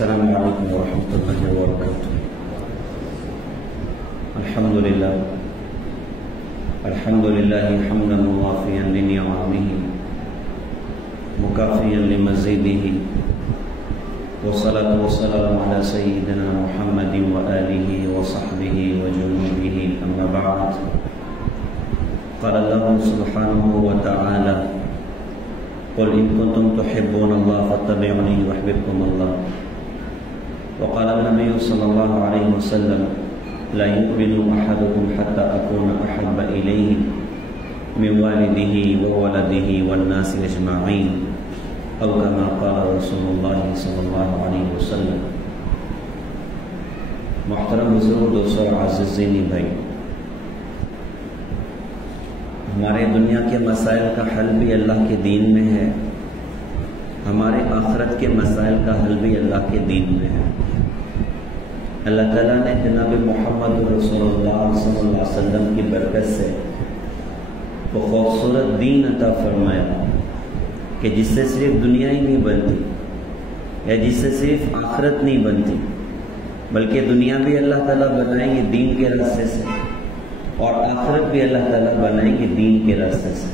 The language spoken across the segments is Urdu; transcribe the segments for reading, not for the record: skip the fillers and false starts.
السلام علیکم ورحمۃ اللہ وبرکاتہ۔ الحمد للہ حمدا موافیا لنعمه مکافیا لمزیدہ، والصلاة والسلام علی سیدنا محمد وآلہ وصحبہ وجنوبہ، اما بعد۔ قال اللہ سبحانہ وتعالی: قل ان کنتم تحبون اللہ فاتبعونی یحببکم اللہ۔ وقال النبی صلی اللہ علیہ وسلم: لا يؤمن احدکم حتى اکون احب الیہ من والدہ وولدہ والناس اجمعین، او کما قال رسول اللہ صلی اللہ علیہ وسلم۔ محترم بزرگ، دوستو، عزیزین بھائی، ہمارے دنیا کے مسائل کا حل بھی اللہ کے دین میں ہے، ہمارے آخرت کے مسائل کا حل بھی اللہ کے دین میں ہے۔ اللہ تعالیٰ نے جناب محمد رسول اللہ صلی اللہ علیہ وسلم کی برکت سے وہ خوبصورت دین عطا فرمایا کہ جس سے صرف دنیا ہی نہیں بنتی یا جس سے صرف آخرت نہیں بنتی، بلکہ دنیا بھی اللہ تعالیٰ بنائیں گے دین کے راستے سے، اور آخرت بھی اللہ تعالیٰ بنائیں گے دین کے راستے سے۔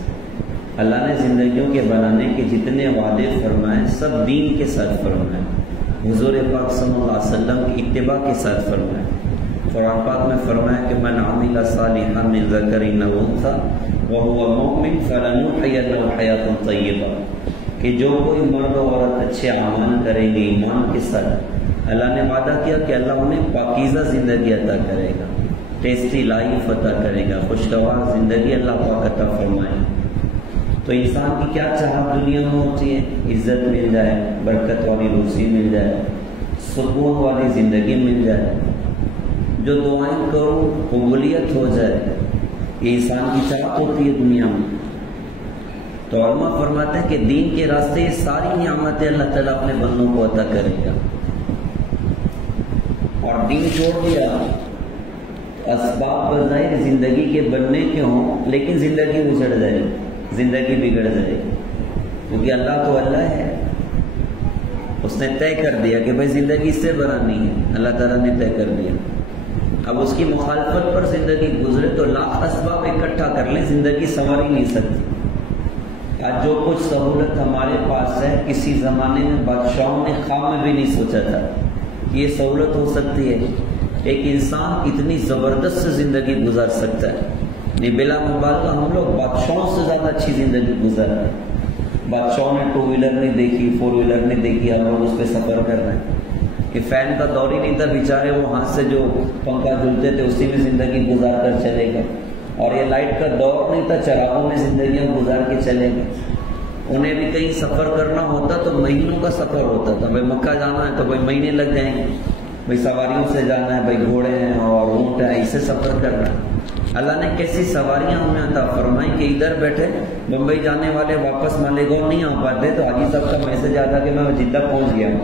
اللہ نے زندگیوں کے بنانے کے جتنے وعدے فرمائے سب دین کے ساتھ فرمائے، حضور پاک صلی اللہ علیہ وسلم کی اتباع کے ساتھ فرمائے۔ قرآن پاک میں فرمایا کہ من عمل صالحا من ذکر او انثی وهو مؤمن فلنحيینہ حیاۃ طیبہ، کہ جو کوئی مرد و عورت اچھے اعمال کریں گے ایمان کے ساتھ، اللہ نے وعدہ کیا کہ اللہ انہیں پاکیزہ زندگی عطا کرے گا، ٹیسٹی لائف عطا کرے گا، خوشگوار زندگی اللہ پاک عطا فرمائے۔ تو انسان کی کیا چاہت دنیا میں ہوتی ہے؟ عزت مل جائے، برکت والی روزی مل جائے، سکون والی زندگی مل جائے، جو دعائیں کرو قبولیت ہو جائے، یہ انسان کی چاہت ہوتی ہے دنیا میں۔ تو علماء فرماتے ہیں کہ دین کے راستے یہ ساری نعمتیں اللہ تعالیٰ اپنے بندوں کو عطا کرے گا، اور دین چھوڑ دیا اسباب بظاہر زندگی کے بننے کے ہوں، لیکن زندگی اجڑ جائے، زندگی بگڑ جائے، کیونکہ اللہ تو اللہ ہے، اس نے طے کر دیا کہ بھائی زندگی اس سے بنانی ہے، اللہ تعالیٰ نے طے کر دیا۔ اب اس کی مخالفت پر زندگی گزرے تو لاکھ اسباب اکٹھا کر لیں، زندگی سنور ہی نہیں سکتی۔ آج جو کچھ سہولت ہمارے پاس ہے، کسی زمانے میں بادشاہوں نے خواب میں بھی نہیں سوچا تھا کہ یہ سہولت ہو سکتی ہے، ایک انسان اتنی زبردست زندگی گزار سکتا ہے۔ بلا مبالغہ ہم لوگ بادشاہوں سے زیادہ اچھی زندگی گزار رہے ہیں۔ بادشاہوں نے 2 ویلر نہیں دیکھی، 4 ویلر نہیں دیکھی، ہم لوگ اس پہ سفر کر رہے ہیں کہ فین کا دور ہی نہیں تھا، بیچارے وہ ہاتھ سے جو پنکھا جھولتے تھے اسی میں زندگی گزار کر چلے گئے، اور یہ لائٹ کا دور نہیں تھا، چراغوں میں زندگیاں گزار کے چلے گئے۔ انہیں بھی کہیں سفر کرنا ہوتا تو مہینوں کا سفر ہوتا تھا، بھائی مکہ جانا ہے تو بھائی مہینے لگ جائیں گے، بھائی سواریوں سے جانا ہے، بھائی گھوڑے ہیں اور اونٹ ہیں، اسے سفر کرنا ہے۔ اللہ نے کیسی سواریاں ہمیں عطا فرمائی کہ ادھر بیٹھے بمبئی جانے والے واپس مالیگاؤں نہیں آ پاتے تو حاجی صاحب کا میسج آتا کہ میں جدہ پہنچ گیا ہوں۔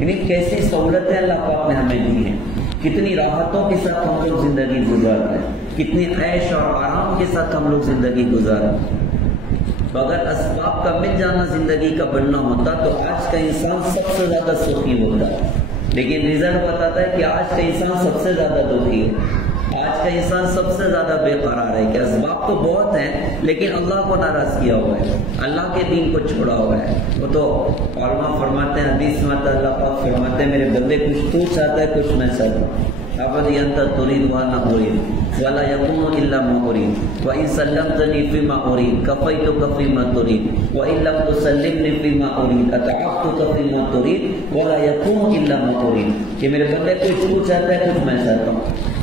یعنی کیسی سہولتیں اللہ پاک نے ہمیں دی ہیں، کتنی راحتوں کے ساتھ ہم لوگ زندگی گزار رہے ہیں، کتنی عیش اور آرام کے ساتھ ہم لوگ زندگی گزار رہے ہیں۔ تو اگر اسباب کا مل جانا زندگی کا بننا ہوتا تو آج کا انسان سب سے زیادہ سخی ہوتا ہے، لیکن رزلٹ بتاتا ہے کہ آج کا انسان سب سے زیادہ دکھی ہے، آج کا انسان سب سے زیادہ بے قرار ہے کہ اسباب تو بہت ہیں لیکن اللہ کو ناراض کیا ہوا ہے، اللہ کے دین کو چھوڑا ہوا ہے۔ وہ تو علماء فرماتے ہیں، حدیث میں اللہ پاک فرماتے ہیں، میرے بندے کچھ تو چاہتا ہے کچھ میں چاہتا ہوں، عبدی انت تريد وانا اريد ولا يكون الا ما اريد وان سلمتني فيما اريد كفيتك فيما تريد وان لم تسلمني فيما اريد اتعبتك فيما تريد ولا يكون الا ما اريد، کہ میرے بندے کچھ تو چاہتا ہے کچھ میں چاہتا ہوں،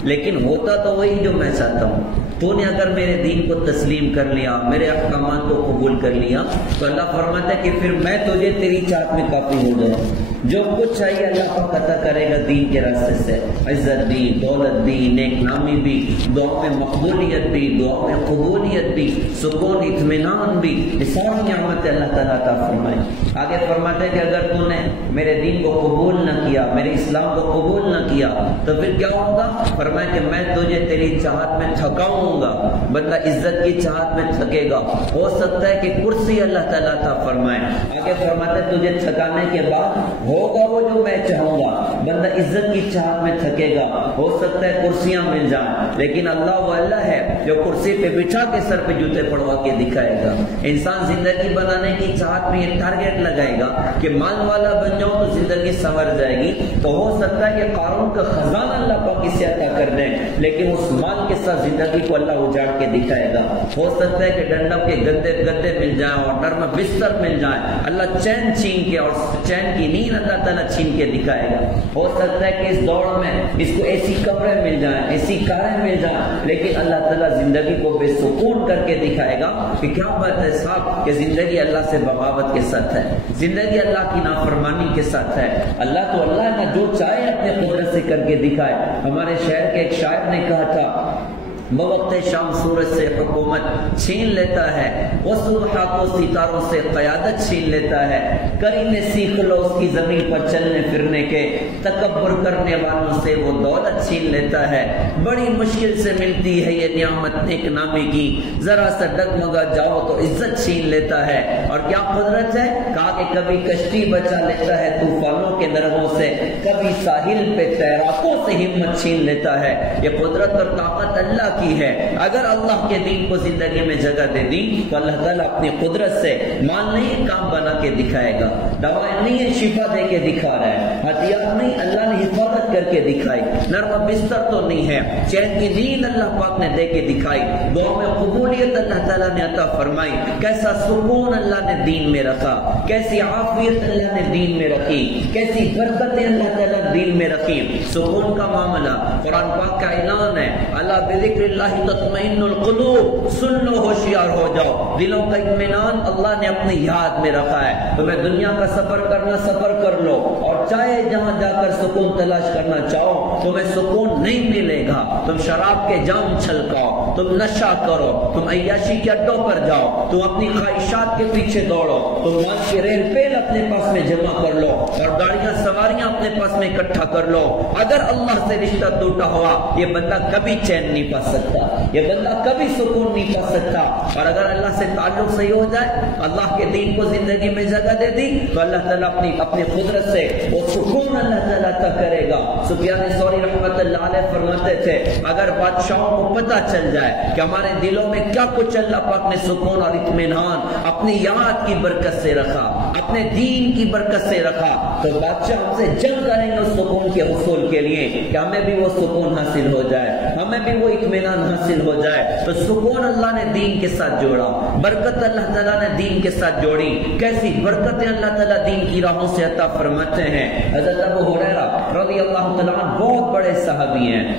لیکن ہوتا تو وہی جو میں چاہتا ہوں۔ تو نے اگر میرے دین کو تسلیم کر لیا، میرے احکامات کو قبول کر لیا، تو اللہ فرماتا ہے کہ پھر میں تجھے تیری چاہت میں کافی ہو جاؤں۔ جو کچھ چاہیے اللہ پاک عطا کرے گا دین کے راستے سے، عزت بھی، دولت بھی، نیک نامی بھی، دعا میں مقبولیت بھی، دعا میں قبولیت بھی، سکون اطمینان بھی، یہ ساری نعمتیں اللہ تعالیٰ عطا فرمائے۔ آگے فرماتے ہیں کہ اگر تو نے میرے دین کو قبول نہ کیا، میرے اسلام کو قبول نہ کیا تو پھر کیا ہوگا؟ فرمایا کہ میں تجھے تیری چاہت میں تھکاؤں گا۔ بندہ عزت کی چاہت میں تھکے گا، ہو سکتا ہے کہ کرسی اللہ تعالیٰ عطا فرمائے۔ آگے فرماتے ہیں تجھے تھکانے کے بعد ہوگا وہ جو میں چاہوں گا. بندہ عزت کی چاہت میں تھکے گا, ہو سکتا ہے کرسیاں مل جائیں, لیکن اللہ وہ اللہ ہے جو کرسی پہ بٹھا کے سر پہ جوتے پڑوا کے دکھائے گا. انسان زندگی بنانے کی چاہت میں یہ ٹارگیٹ لگائے گا کہ مال والا بن جاؤں تو زندگی سنور جائے گی, تو ہو سکتا ہے کہ قارون کا خزانہ اللہ پاک اسے عطا کر دیں, لیکن اس مال کے ساتھ زندگی کو اللہ اجاڑ کے دکھائے گا. ہو سکتا ہے کہ ڈنڈم کے گدے مل جائیں اور نرم بستر مل جائیں, اللہ چین چھین کے اور چین کی نیند اللہ تعالیٰ چھین کے دکھائے گا. ہو سکتا ہے کہ اس دوڑ میں اس کو ایسی کمرے مل جائیں, ایسی کاریں مل جائیں, لیکن اللہ تعالیٰ زندگی کو بے سکون کر کے دکھائے گا کہ کیا بات ہے صاحب کہ زندگی اللہ سے بغاوت کے ساتھ ہے, زندگی اللہ کی نافرمانی کے ساتھ ہے. اللہ تو اللہ نہ جو چاہے اپنے قدرت سے کر کے دکھائے. ہمارے شہر کے ایک شاعر نے کہا تھا, بوقت شام سورج سے حکومت چھین لیتا ہے, وہ صبح کو ستاروں سے قیادت چھین لیتا ہے. کرینے سیکھ لو اس کی زمین پر چلنے پھرنے کے, تکبر کرنے والوں سے وہ دولت چھین لیتا ہے. بڑی مشکل سے ملتی ہے یہ نعمت نیک نامی کی, ذرا سا ڈگمگا جاؤ تو عزت چھین لیتا ہے. اور کیا قدرت ہے, کہا کہ کبھی کشتی بچا لیتا ہے طوفانوں کے نرغوں سے, کبھی ساحل پہ تیراکوں سے ہمت چھین لیتا ہے. یہ قدرت اور طاقت اللہ کی ہے. اگر اللہ کے دین کو زندگی میں جگہ دے دی تو اللہ تعالیٰ اپنی قدرت سے مال نہیں کام بنا کے دکھائے گا, دوائیں نہیں ہے شفا دے کے دکھا رہا ہے, ہتھیار نہیں اللہ نے حفاظت کر کے دکھائی, نرم بستر تو نہیں ہے, چین کی نیند اللہ پاک نے دے کے دکھائی, دعا میں قبولیت اللہ تعالیٰ نے عطا فرمائی. کیسا سکون اللہ نے دین میں رکھا, کیسی عافیت اللہ نے دین میں رکھی, کیسی برکتیں اللہ تعالیٰ نے دین میں رکھی. سکون کا معاملہ قرآن پاک کا اعلان ہے, اللہ بذکر اللہ تطمئن القلوب, سن لو ہوشیار ہو جاؤ, دلوں کا اطمینان اللہ نے اپنی یاد میں رکھا ہے. تمہیں دنیا کا سفر کرنا سفر کر لو, اور چاہے جہاں جا کر سکون تلاش کرنا چاہو تمہیں سکون نہیں ملے گا. تم شراب کے جام چھلکاؤ, تم نشہ کرو, تم عیاشی کے اڈوں پر جاؤ, تم اپنی خواہشات کے پیچھے دوڑو, تم مال کے ریل پیل اپنے پاس میں جمع کر لو اور گاڑیاں سواریاں اپنے پاس میں اکٹھا کر لو. اگر اللہ سے رشتہ ٹوٹا ہوا یہ بندہ کبھی چین نہیں پا سکتا, یہ بندہ کبھی سکون نہیں پا سکتا. اور اگر اللہ سے تعلق صحیح ہو جائے, اللہ کے دین کو زندگی میں جگہ دے دی, تو اللہ تعالیٰ اپنی قدرت سے وہ سکون اللہ تعالیٰ عطا کرے گا. سفیان ثوری رحمۃ اللہ علیہ فرماتے تھے, اگر بادشاہوں کو پتہ چل جائے کہ ہمارے دلوں میں کیا کچھ اللہ پاک نے سکون اور اطمینان اپنی یاد کی برکت سے رکھا, اپنے دین کی برکت سے رکھا, تو بادشاہ ہم سے جنگ کریں گے اس سکون کے حصول کے لیے کہ ہمیں بھی وہ سکون حاصل ہو جائے, ہمیں بھی وہ اطمینان حاصل ہو جائے. تو سکون اللہ نے دین کے ساتھ جوڑا, برکت اللہ تعالیٰ نے دین کے ساتھ جوڑی. کیسی برکتیں اللہ تعالیٰ دین کی راہوں سے عطا فرماتے ہیں. حضرت ابو ہریرہ رضی اللہ تعالیٰ عنہ بہت بڑے صحابی ہیں,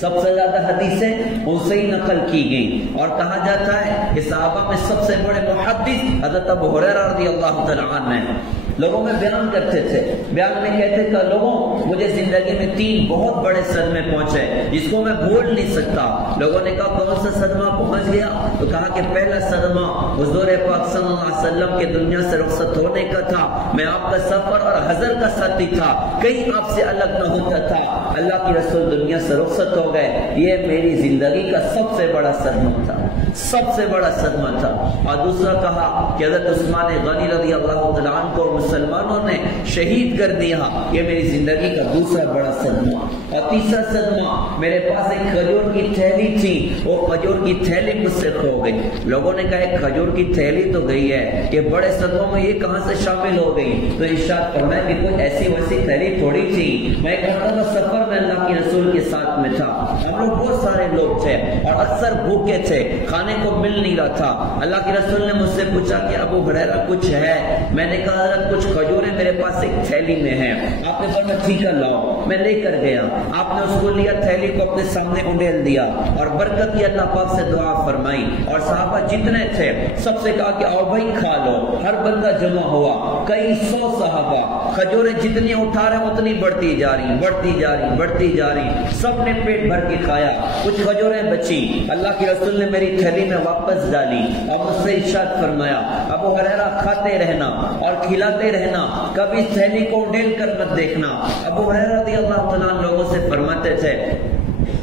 سب سے زیادہ حدیثیں ان سے ہی نقل کی گئی, اور کہا جاتا ہے کہ صحابہ میں سب سے بڑے محدث حضرت ابو ہریرہ رضی اللہ تعالیٰ عنہ ہیں. لوگوں میں بیان کرتے تھے, بیان میں کہتے کہ لوگوں مجھے زندگی میں 3 بہت بڑے صدمے پہنچے جس کو میں بھول نہیں سکتا. لوگوں نے کہا کون سا صدمہ پہنچ گیا, تو کہا کہ پہلا صدمہ حضور پاک صلی اللہ علیہ وسلم کے دنیا سے رخصت ہونے کا تھا. میں آپ کا سفر اور حضر کا ساتھی تھا, کہیں آپ سے الگ نہ ہوتا تھا. اللہ کی رسول دنیا سے رخصت ہو گئے, یہ میری زندگی کا سب سے بڑا صدمہ تھا, سب سے بڑا صدمہ تھا. اور دوسرا کہا کہ حضرت عثمان غنی رضی اللہ تعالیٰ عنہ کو مسلمانوں نے شہید کر دیا, یہ میری زندگی کا دوسرا بڑا صدمہ. اور تیسرا صدمہ, میرے پاس ایک کھجور کی تھیلی تھی, وہ کھجور کی تھیلی مجھ سے کھو گئی. لوگوں نے کہا ایک کھجور کی تھیلی تو گئی ہے, یہ بڑے صدموں میں یہ کہاں سے شامل ہو گئی؟ تو ارشاد فرمایا کہ کوئی ایسی ویسی تھیلی تھوڑی تھی, میں ایک مرتبہ سفر میں اللہ کے رسول کے ساتھ میں تھا, ہم لوگ بہت سارے لوگ تھے اور اکثر بھوکے تھے, کھانے کو مل نہیں رہا تھا. اللہ کے رسول نے مجھ سے پوچھا کہ ابو ہریرہ کچھ ہے؟ میں نے کہا حضرت کچھ کھجوریں میرے پاس ایک تھیلی میں ہیں. آپ نے فرمایا ٹھیک ہے لاؤ, میں لے کر گیا. آپ نے اس کو لیا, تھیلی کو اپنے سامنے انڈیل دیا اور برکت کی اللہ پاک سے دعا فرمائی. اور صحابہ جتنے تھے سب سے کہا کہ آؤ بھائی کھا لو. ہر بندہ جمع ہوا, کئی 100 صحابہ, کھجوریں جتنی اٹھا رہے اتنی بڑھتی جا رہی, بڑھتی جا رہی, بڑھتی جا رہی. سب نے پیٹ بھر کے کھایا, کچھ کھجوریں بچی. اللہ کے رسول نے میری تھیلی میں واپس ڈالی اور مجھ سے ارشاد فرمایا ابو ہریرہ کھاتے رہنا اور کھلاتے رہنا, کبھی تھیلی کو ڈیل کر مت دیکھنا. ابو ہریرہ رضی اللہ تعالیٰ لوگوں سے فرماتے تھے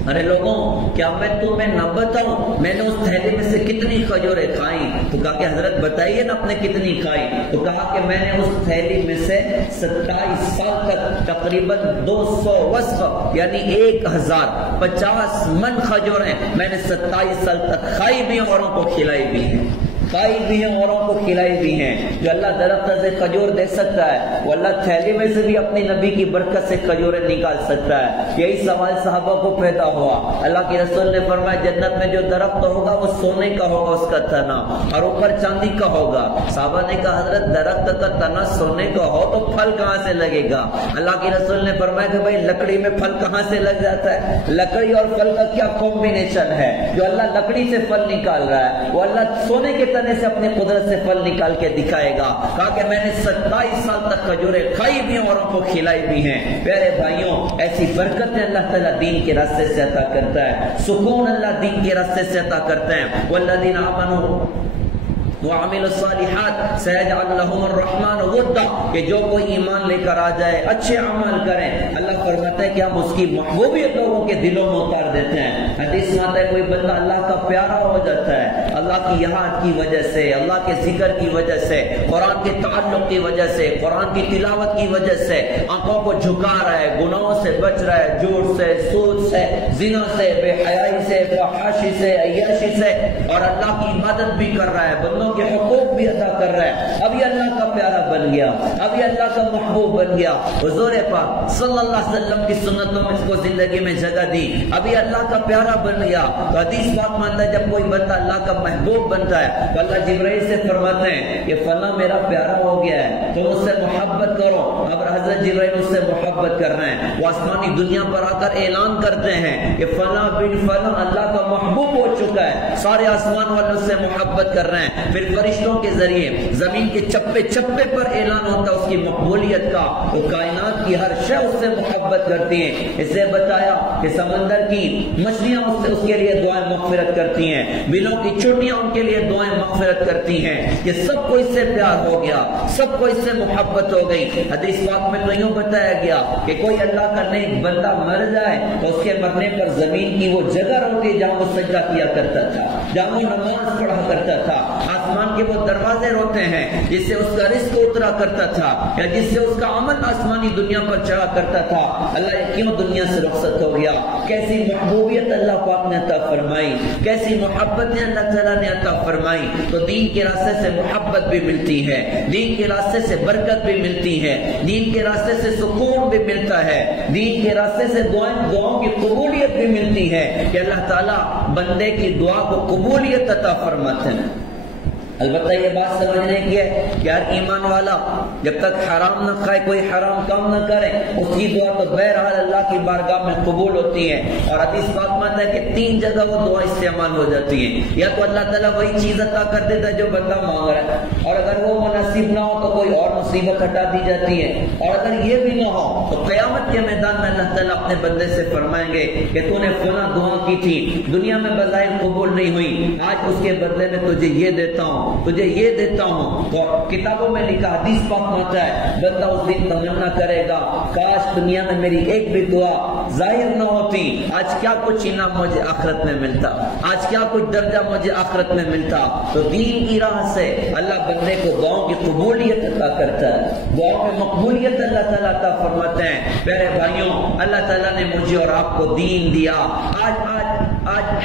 ارے لوگوں کیا میں تمہیں نہ بتاؤں میں نے اس تھیلی میں سے کتنی کھجوریں کھائیں؟ تو کہا کہ حضرت بتائیے نا آپ نے کتنی کھائی؟ تو کہا کہ میں نے اس تھیلی میں سے 27 سال تک تقریباً 200 وسق یعنی 1050 من کھجوریں میں نے 27 سال تک کھائی بھی ہیں، اوروں کو کھلائی بھی ہیں، کھائی بھی ہیں اوروں کو کھلائی بھی ہیں۔ جو اللہ درخت سے کھجور دے سکتا ہے وہ اللہ تھیلی میں سے بھی اپنی نبی کی برکت سے کھجوریں نکال سکتا ہے۔ یہی سوال صحابہ کو پیدا ہوا۔ اللہ کے رسول نے فرمایا جنت میں جو درخت ہوگا وہ سونے کا ہوگا اس کا تنا، اور اوپر چاندی کا ہوگا۔ صحابہ نے کہا حضرت درخت کا تنا سونے کا ہو تو پھل کہاں سے لگے گا؟ اللہ کے رسول نے فرمایا کہ بھائی لکڑی میں پھل کہاں سے لگ جاتا ہے؟ لکڑی اور پھل کا کیا کمبینیشن ہے؟ جو اللہ لکڑی سے پھل نکال رہا ہے وہ اللہ سونے کے سے اپنی قدرت سے پھل نکال کے دکھائے گا۔ کہا کہ میں نے 27 سال تک کھجوریں کھائی بھی ہیں اوروں کو کھلائی بھی ہیں۔ پیارے بھائیوں ایسی برکتیں اللہ تعالیٰ دین کے راستے سے عطا کرتا ہے، سکون اللہ دین کے راستے سے عطا کرتا ہے۔ والذین آمنوا وعملوا الصالحات سيجعل لهم الرحمن ودا، کہ جو کوئی ایمان لے کر آ جائے اچھے عمل کریں، اللہ فرماتا ہے کہ ہم اس کی محبوبیت لوگوں کے دلوں میں اتار دیتے ہیں۔ حدیث میں آتا ہے کوئی بندہ اللہ کا پیارا ہو جاتا ہے اللہ کی یاد کی وجہ سے، اللہ کے ذکر کی وجہ سے، قرآن کے تعلق کی وجہ سے، قرآن کی تلاوت کی وجہ سے، آنکھوں کو جھکا رہا ہے، گناہوں سے بچ رہا ہے، جھوٹ سے، سود سے، زنا سے، بے حیائی سے، فحاشی سے، عیاشی سے، اور اللہ کی عبادت بھی کر رہا ہے، بندوں کے حقوق بھی ادا کر رہا ہے، اب یہ اللہ کا پیارا بن گیا، اب یہ اللہ کا محبوب بن گیا۔ حضور پاک صلی اللہ علیہ وسلم کی سنتوں میں اس کو زندگی میں جگہ دی، اب یہ اللہ کا پیارا بن گیا۔ تو حدیث پاک مانتا ہے جب کوئی بندہ اللہ کا محبوب بنتا ہے تو اللہ جبرائیل سے فرماتے ہیں کہ فلاں میرا پیارا ہو گیا ہے تو اس سے محبت کرو۔ اب حضرت جبرائیل اس سے محبت کر رہے ہیں، وہ آسمانی دنیا پر آ کر اعلان کرتے ہیں کہ فلاں بن فلاں اللہ کا محبوب ہو چکا ہے، سارے آسمان والوں سے محبت کر رہے ہیں۔ پھر فرشتوں کے ذریعے زمین کے چپے چپے پر اعلان ہوتا ہے اس کی مقبولیت کا، تو کائنات کی ہر شے اس سے محبت کرتی ہے۔ اس سے بتایا کہ سمندر کی مچھلیاں اس کے لیے دعائیں مغفرت کرتی ہیں، بلوں کی چوٹیاں ان کے لیے دعائیں مغفرت کرتی ہیں، کہ سب کو اس سے پیار ہو گیا، سب کو اس سے محبت ہو گئی۔ حدیث پاک میں تو یوں بتایا گیا کہ کوئی اللہ کا نیک بندہ مر جائے تو اس کے مرنے پر زمین کی وہ جگہ ہوتی ہے جہاں وہ سجدہ کیا کرتا تھا، جہاں وہ نماز پڑھا کرتا تھا، آسمان کے وہ دروازے روتے ہیں جس سے اس کا رزق اترا کرتا تھا یا جس سے اس کا عمل آسمانی دنیا پر چڑھا کرتا تھا، اللہ کیوں دنیا سے رخصت ہو گیا؟ کیسی محبوبیت اللہ پاک نے عطا فرمائی، کیسی محبتیں اللہ تعالیٰ نے عطا فرمائی۔ تو دین کے راستے سے محبت بھی ملتی ہے، دین کے راستے سے برکت بھی ملتی ہے، دین کے راستے سے سکون بھی ملتا ہے، دین کے راستے سے دعاؤں کی قبولیت بھی ملتی ہے کہ اللہ تعالیٰ بندے کی دعا کو قبولیت عطا فرماتے ہیں۔ البتہ یہ بات سمجھنے کی ہے کہ ہر ایمان والا جب تک حرام نہ کھائے، کوئی حرام کام نہ کرے، اس کی دعا تو بہرحال اللہ کی بارگاہ میں قبول ہوتی ہے۔ اور حدیث پاک میں آتا ہے کہ 3 جگہ وہ دعا استعمال ہو جاتی ہے، یا تو اللہ تعالیٰ وہی چیز عطا کر دیتا ہے جو بندہ مانگ رہا ہے، اور اگر وہ مناسب نہ ہو تو کوئی اور مصیبت ہٹا دی جاتی ہے، اور اگر یہ بھی نہ ہو تو قیامت کے میدان میں اللہ تعالیٰ اپنے بندے سے فرمائیں گے کہ تو نے فلاں دعا کی تھی، دنیا میں بظاہر قبول نہیں ہوئی، آج اس کے بدلے میں تجھے یہ دیتا ہوں، تجھے یہ دیتا ہوں۔ تو کتابوں میں لکھا، حدیث پاک میں آتا ہے بندہ اس دن تمنا کرے گا کاش دنیا میں میری ایک بھی دعا ظاہر نہ ہوتی، آج کیا کچھ انعام مجھے آخرت میں ملتا، آج کیا کچھ درجہ مجھے آخرت میں ملتا۔ تو دین کی راہ سے اللہ بندے کو دعاؤں کی قبولیت عطا کرتا ہے، دعاؤں میں مقبولیت اللہ تعالیٰ عطا فرماتے ہیں۔ پیارے بھائیوں اللہ تعالیٰ نے مجھے اور آپ کو دین دیا، آج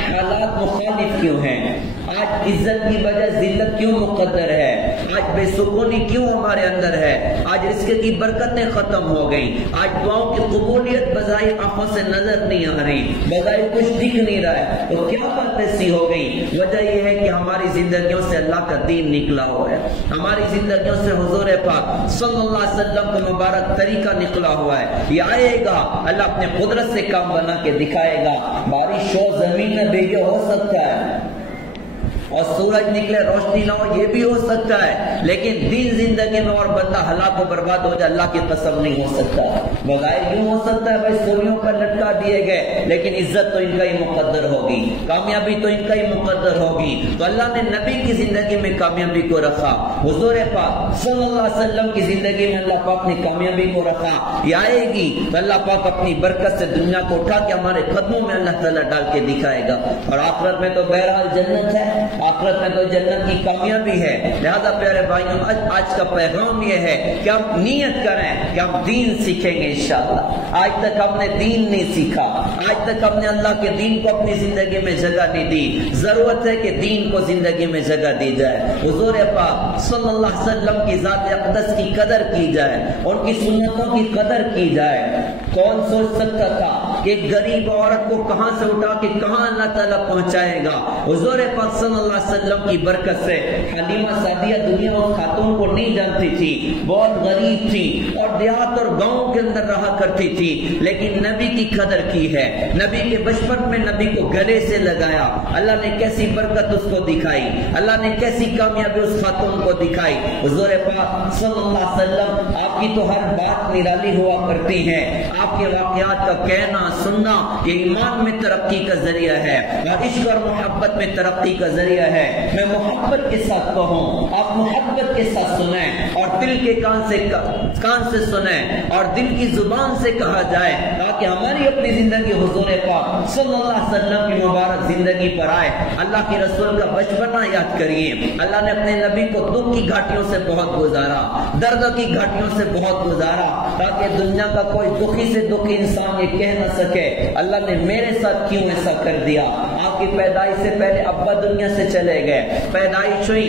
حالات مخالف کیوں ہیں؟ آج عزت کی وجہ ذلت کیوں مقدر ہے؟ آج بے سکونی کیوں ہمارے اندر ہے؟ آج رزق کی برکتیں ختم ہو گئیں، آج دعاؤں کی قبولیت بظاہر آنکھوں سے نظر نہیں آ رہی، بظاہر کچھ دکھ نہیں رہا ہے۔ تو کیا بات ایسی ہو گئی؟ وجہ یہ ہے کہ ہماری زندگیوں سے اللہ کا دین نکلا ہوا ہے، ہماری زندگیوں سے حضور پاک صلی اللہ علیہ وسلم کا مبارک طریقہ نکلا ہوا ہے۔ یہ آئے گا، اللہ اپنے قدرت سے کام بنا کے دکھائے گا، بارش ہو، زمین میں بھیجے، ہو سکتا ہے، اور سورج نکلے روشنی نہ ہو، یہ بھی ہو سکتا ہے، لیکن دین زندگی میں اور بندہ ہلاک و برباد ہو جائے اللہ کی قسم نہیں ہو سکتا۔ بظاہر یوں ہو سکتا ہے بھائی سوریوں پر لٹکا دیے گئے، لیکن عزت تو ان کا ہی مقدر ہوگی، کامیابی تو ان کا ہی مقدر ہوگی۔ تو اللہ نے نبی کی زندگی میں کامیابی کو رکھا، حضور پاک صلی اللہ علیہ وسلم کی زندگی میں اللہ پاک نے کامیابی کو رکھا۔ یہ آئے گی تو اللہ پاک اپنی برکت سے دنیا کو اٹھا کے ہمارے قدموں میں اللہ تعالیٰ ڈال کے دکھائے گا، اور آخرت میں تو بہرحال جنت ہے، آخرت میں تو جنت کی کامیابی ہے۔ لہذا پیارے بھائیوں، آج کا پیغام یہ ہے کہ ہم نیت کریں کہ ہم دین سیکھیں گے انشاءاللہ۔ آج تک ہم نے دین نہیں سیکھا، آج تک ہم نے اللہ کے دین کو اپنی زندگی میں جگہ نہیں دی۔ ضرورت ہے کہ دین کو زندگی میں جگہ دی جائے، حضور پاک صلی اللہ علیہ وسلم کی ذات اقدس کی قدر کی جائے، ان کی سنتوں کی قدر کی جائے۔ کون سوچ سکتا تھا کہ ایک غریب عورت کو کہاں سے اٹھا کے کہاں اللہ تعالیٰ پہنچائے گا؟ حضور پاک صلی اللہ علیہ وسلم کی برکت سے حلیمہ سعدیہ دنیا اور خاتون کو نہیں جانتی تھی، بہت غریب تھی اور دیہات اور گاؤں کے اندر رہا کرتی تھی، لیکن نبی کی قدر کی ہے، نبی کے بچپن میں نبی کو گلے سے لگایا، اللہ نے کیسی برکت اس کو دکھائی، اللہ نے کیسی کامیابی اس خاتون کو دکھائی۔ حضور پاک صلی اللہ علیہ وسلم آپ کی تو ہر بات نرالی ہوا کرتی ہے، آپ کے واقعات کا کہنا سننا یہ ایمان میں ترقی کا ذریعہ ہے اور عشق اور محبت میں ترقی کا ذریعہ ہے۔ میں محبت کے ساتھ کہوں، آپ محبت کے ساتھ سنیں اور دل کے کان سے سنیں اور دل کی زبان سے کہا جائے، تاکہ ہماری اپنی زندگی حضور پاک صلی اللہ علیہ وسلم کی مبارک زندگی پر آئے۔ اللہ کے رسول کا بچپنا یاد کریے، اللہ نے اپنے نبی کو دکھ کی گھاٹیوں سے بہت گزارا، درد کی گھاٹیوں سے بہت گزارا، تاکہ دنیا کا کوئی دکھی سے دکھی انسان یہ کہہ نہ سکے اللہ نے میرے ساتھ کیوں ایسا کر دیا۔ آپ کی پیدائش سے پہلے ابا دنیا سے چلے گئے، پیدائش ہوئی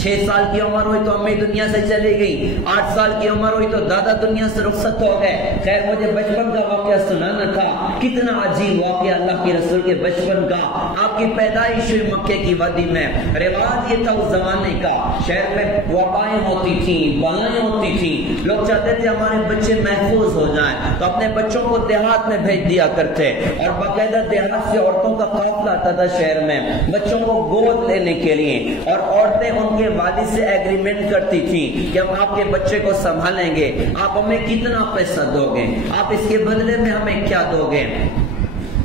6 سال کی عمر ہوئی تو امی دنیا سے چلی گئی، 8 سال کی عمر ہوئی تو دادا دنیا سے رخصت ہو گئے۔ خیر مجھے بچپن کا واقعہ سنانا تھا، کتنا عجیب واقعہ اللہ کے رسول کے بچپن کا۔ آپ کی پیدائش ہوئی مکے کی وادی میں، رواج یہ تھا اس زمانے کا، شہر میں وبائیں ہوتی تھیں، بلائیں ہوتی تھیں، لوگ چاہتے تھے ہمارے بچے محفوظ ہو جائیں تو اپنے بچوں کو دیہات میں بھیج دیا کرتے، اور باقاعدہ دیہات سے عورتوں کا قافلہ آتا تھا شہر میں بچوں کو گود لینے کے لیے، اور عورتیں ان کے والد سے ایگریمنٹ کرتی تھی کہ ہم آپ کے بچے کو سنبھالیں گے، آپ ہمیں کتنا پیسہ دو گے، آپ اس کے بدلے میں ہمیں کیا دو گے۔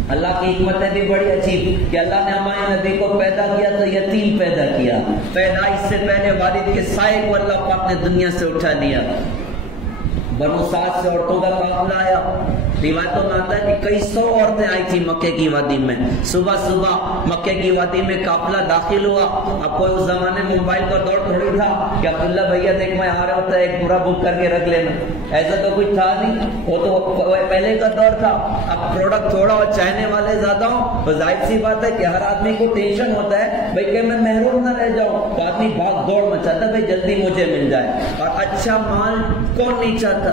اللہ کی حکمت بھی بڑی عجیب کہ اللہ نے ہمارے نبی کو پیدا کیا تو یتیم پیدا کیا، پیدائش سے پہلے والد کے سائے کو اللہ پاک نے دنیا سے اٹھا لیا۔ بنو سعد سے عورتوں کا قافلہ آیا، روایتوں میں آتا ہے کہ کئی 100 عورتیں آئی تھی مکے کی وادی میں، صبح صبح مکے کی وادی میں قافلہ داخل ہوا۔ اب کوئی اس زمانے میں موبائل کا دور تھوڑی تھا کہ عبداللہ بھیا دیکھ میں آ رہا ہوتا ہے ایک پورا بک کر کے رکھ لینا، ایسا تو کچھ تھا نہیں، وہ تو پہلے کا دور تھا۔ اب پروڈکٹ تھوڑا اور چاہنے والے زیادہ ہوں تو ظاہر سی بات ہے کہ ہر آدمی کو ٹینشن ہوتا ہے بھائی کہ میں محروم نہ رہ جاؤں، تو آدمی بھاگ دوڑ مچاتا ہے بھائی جلدی مجھے مل جائے۔ اور اچھا مال کون نہیں چاہتا،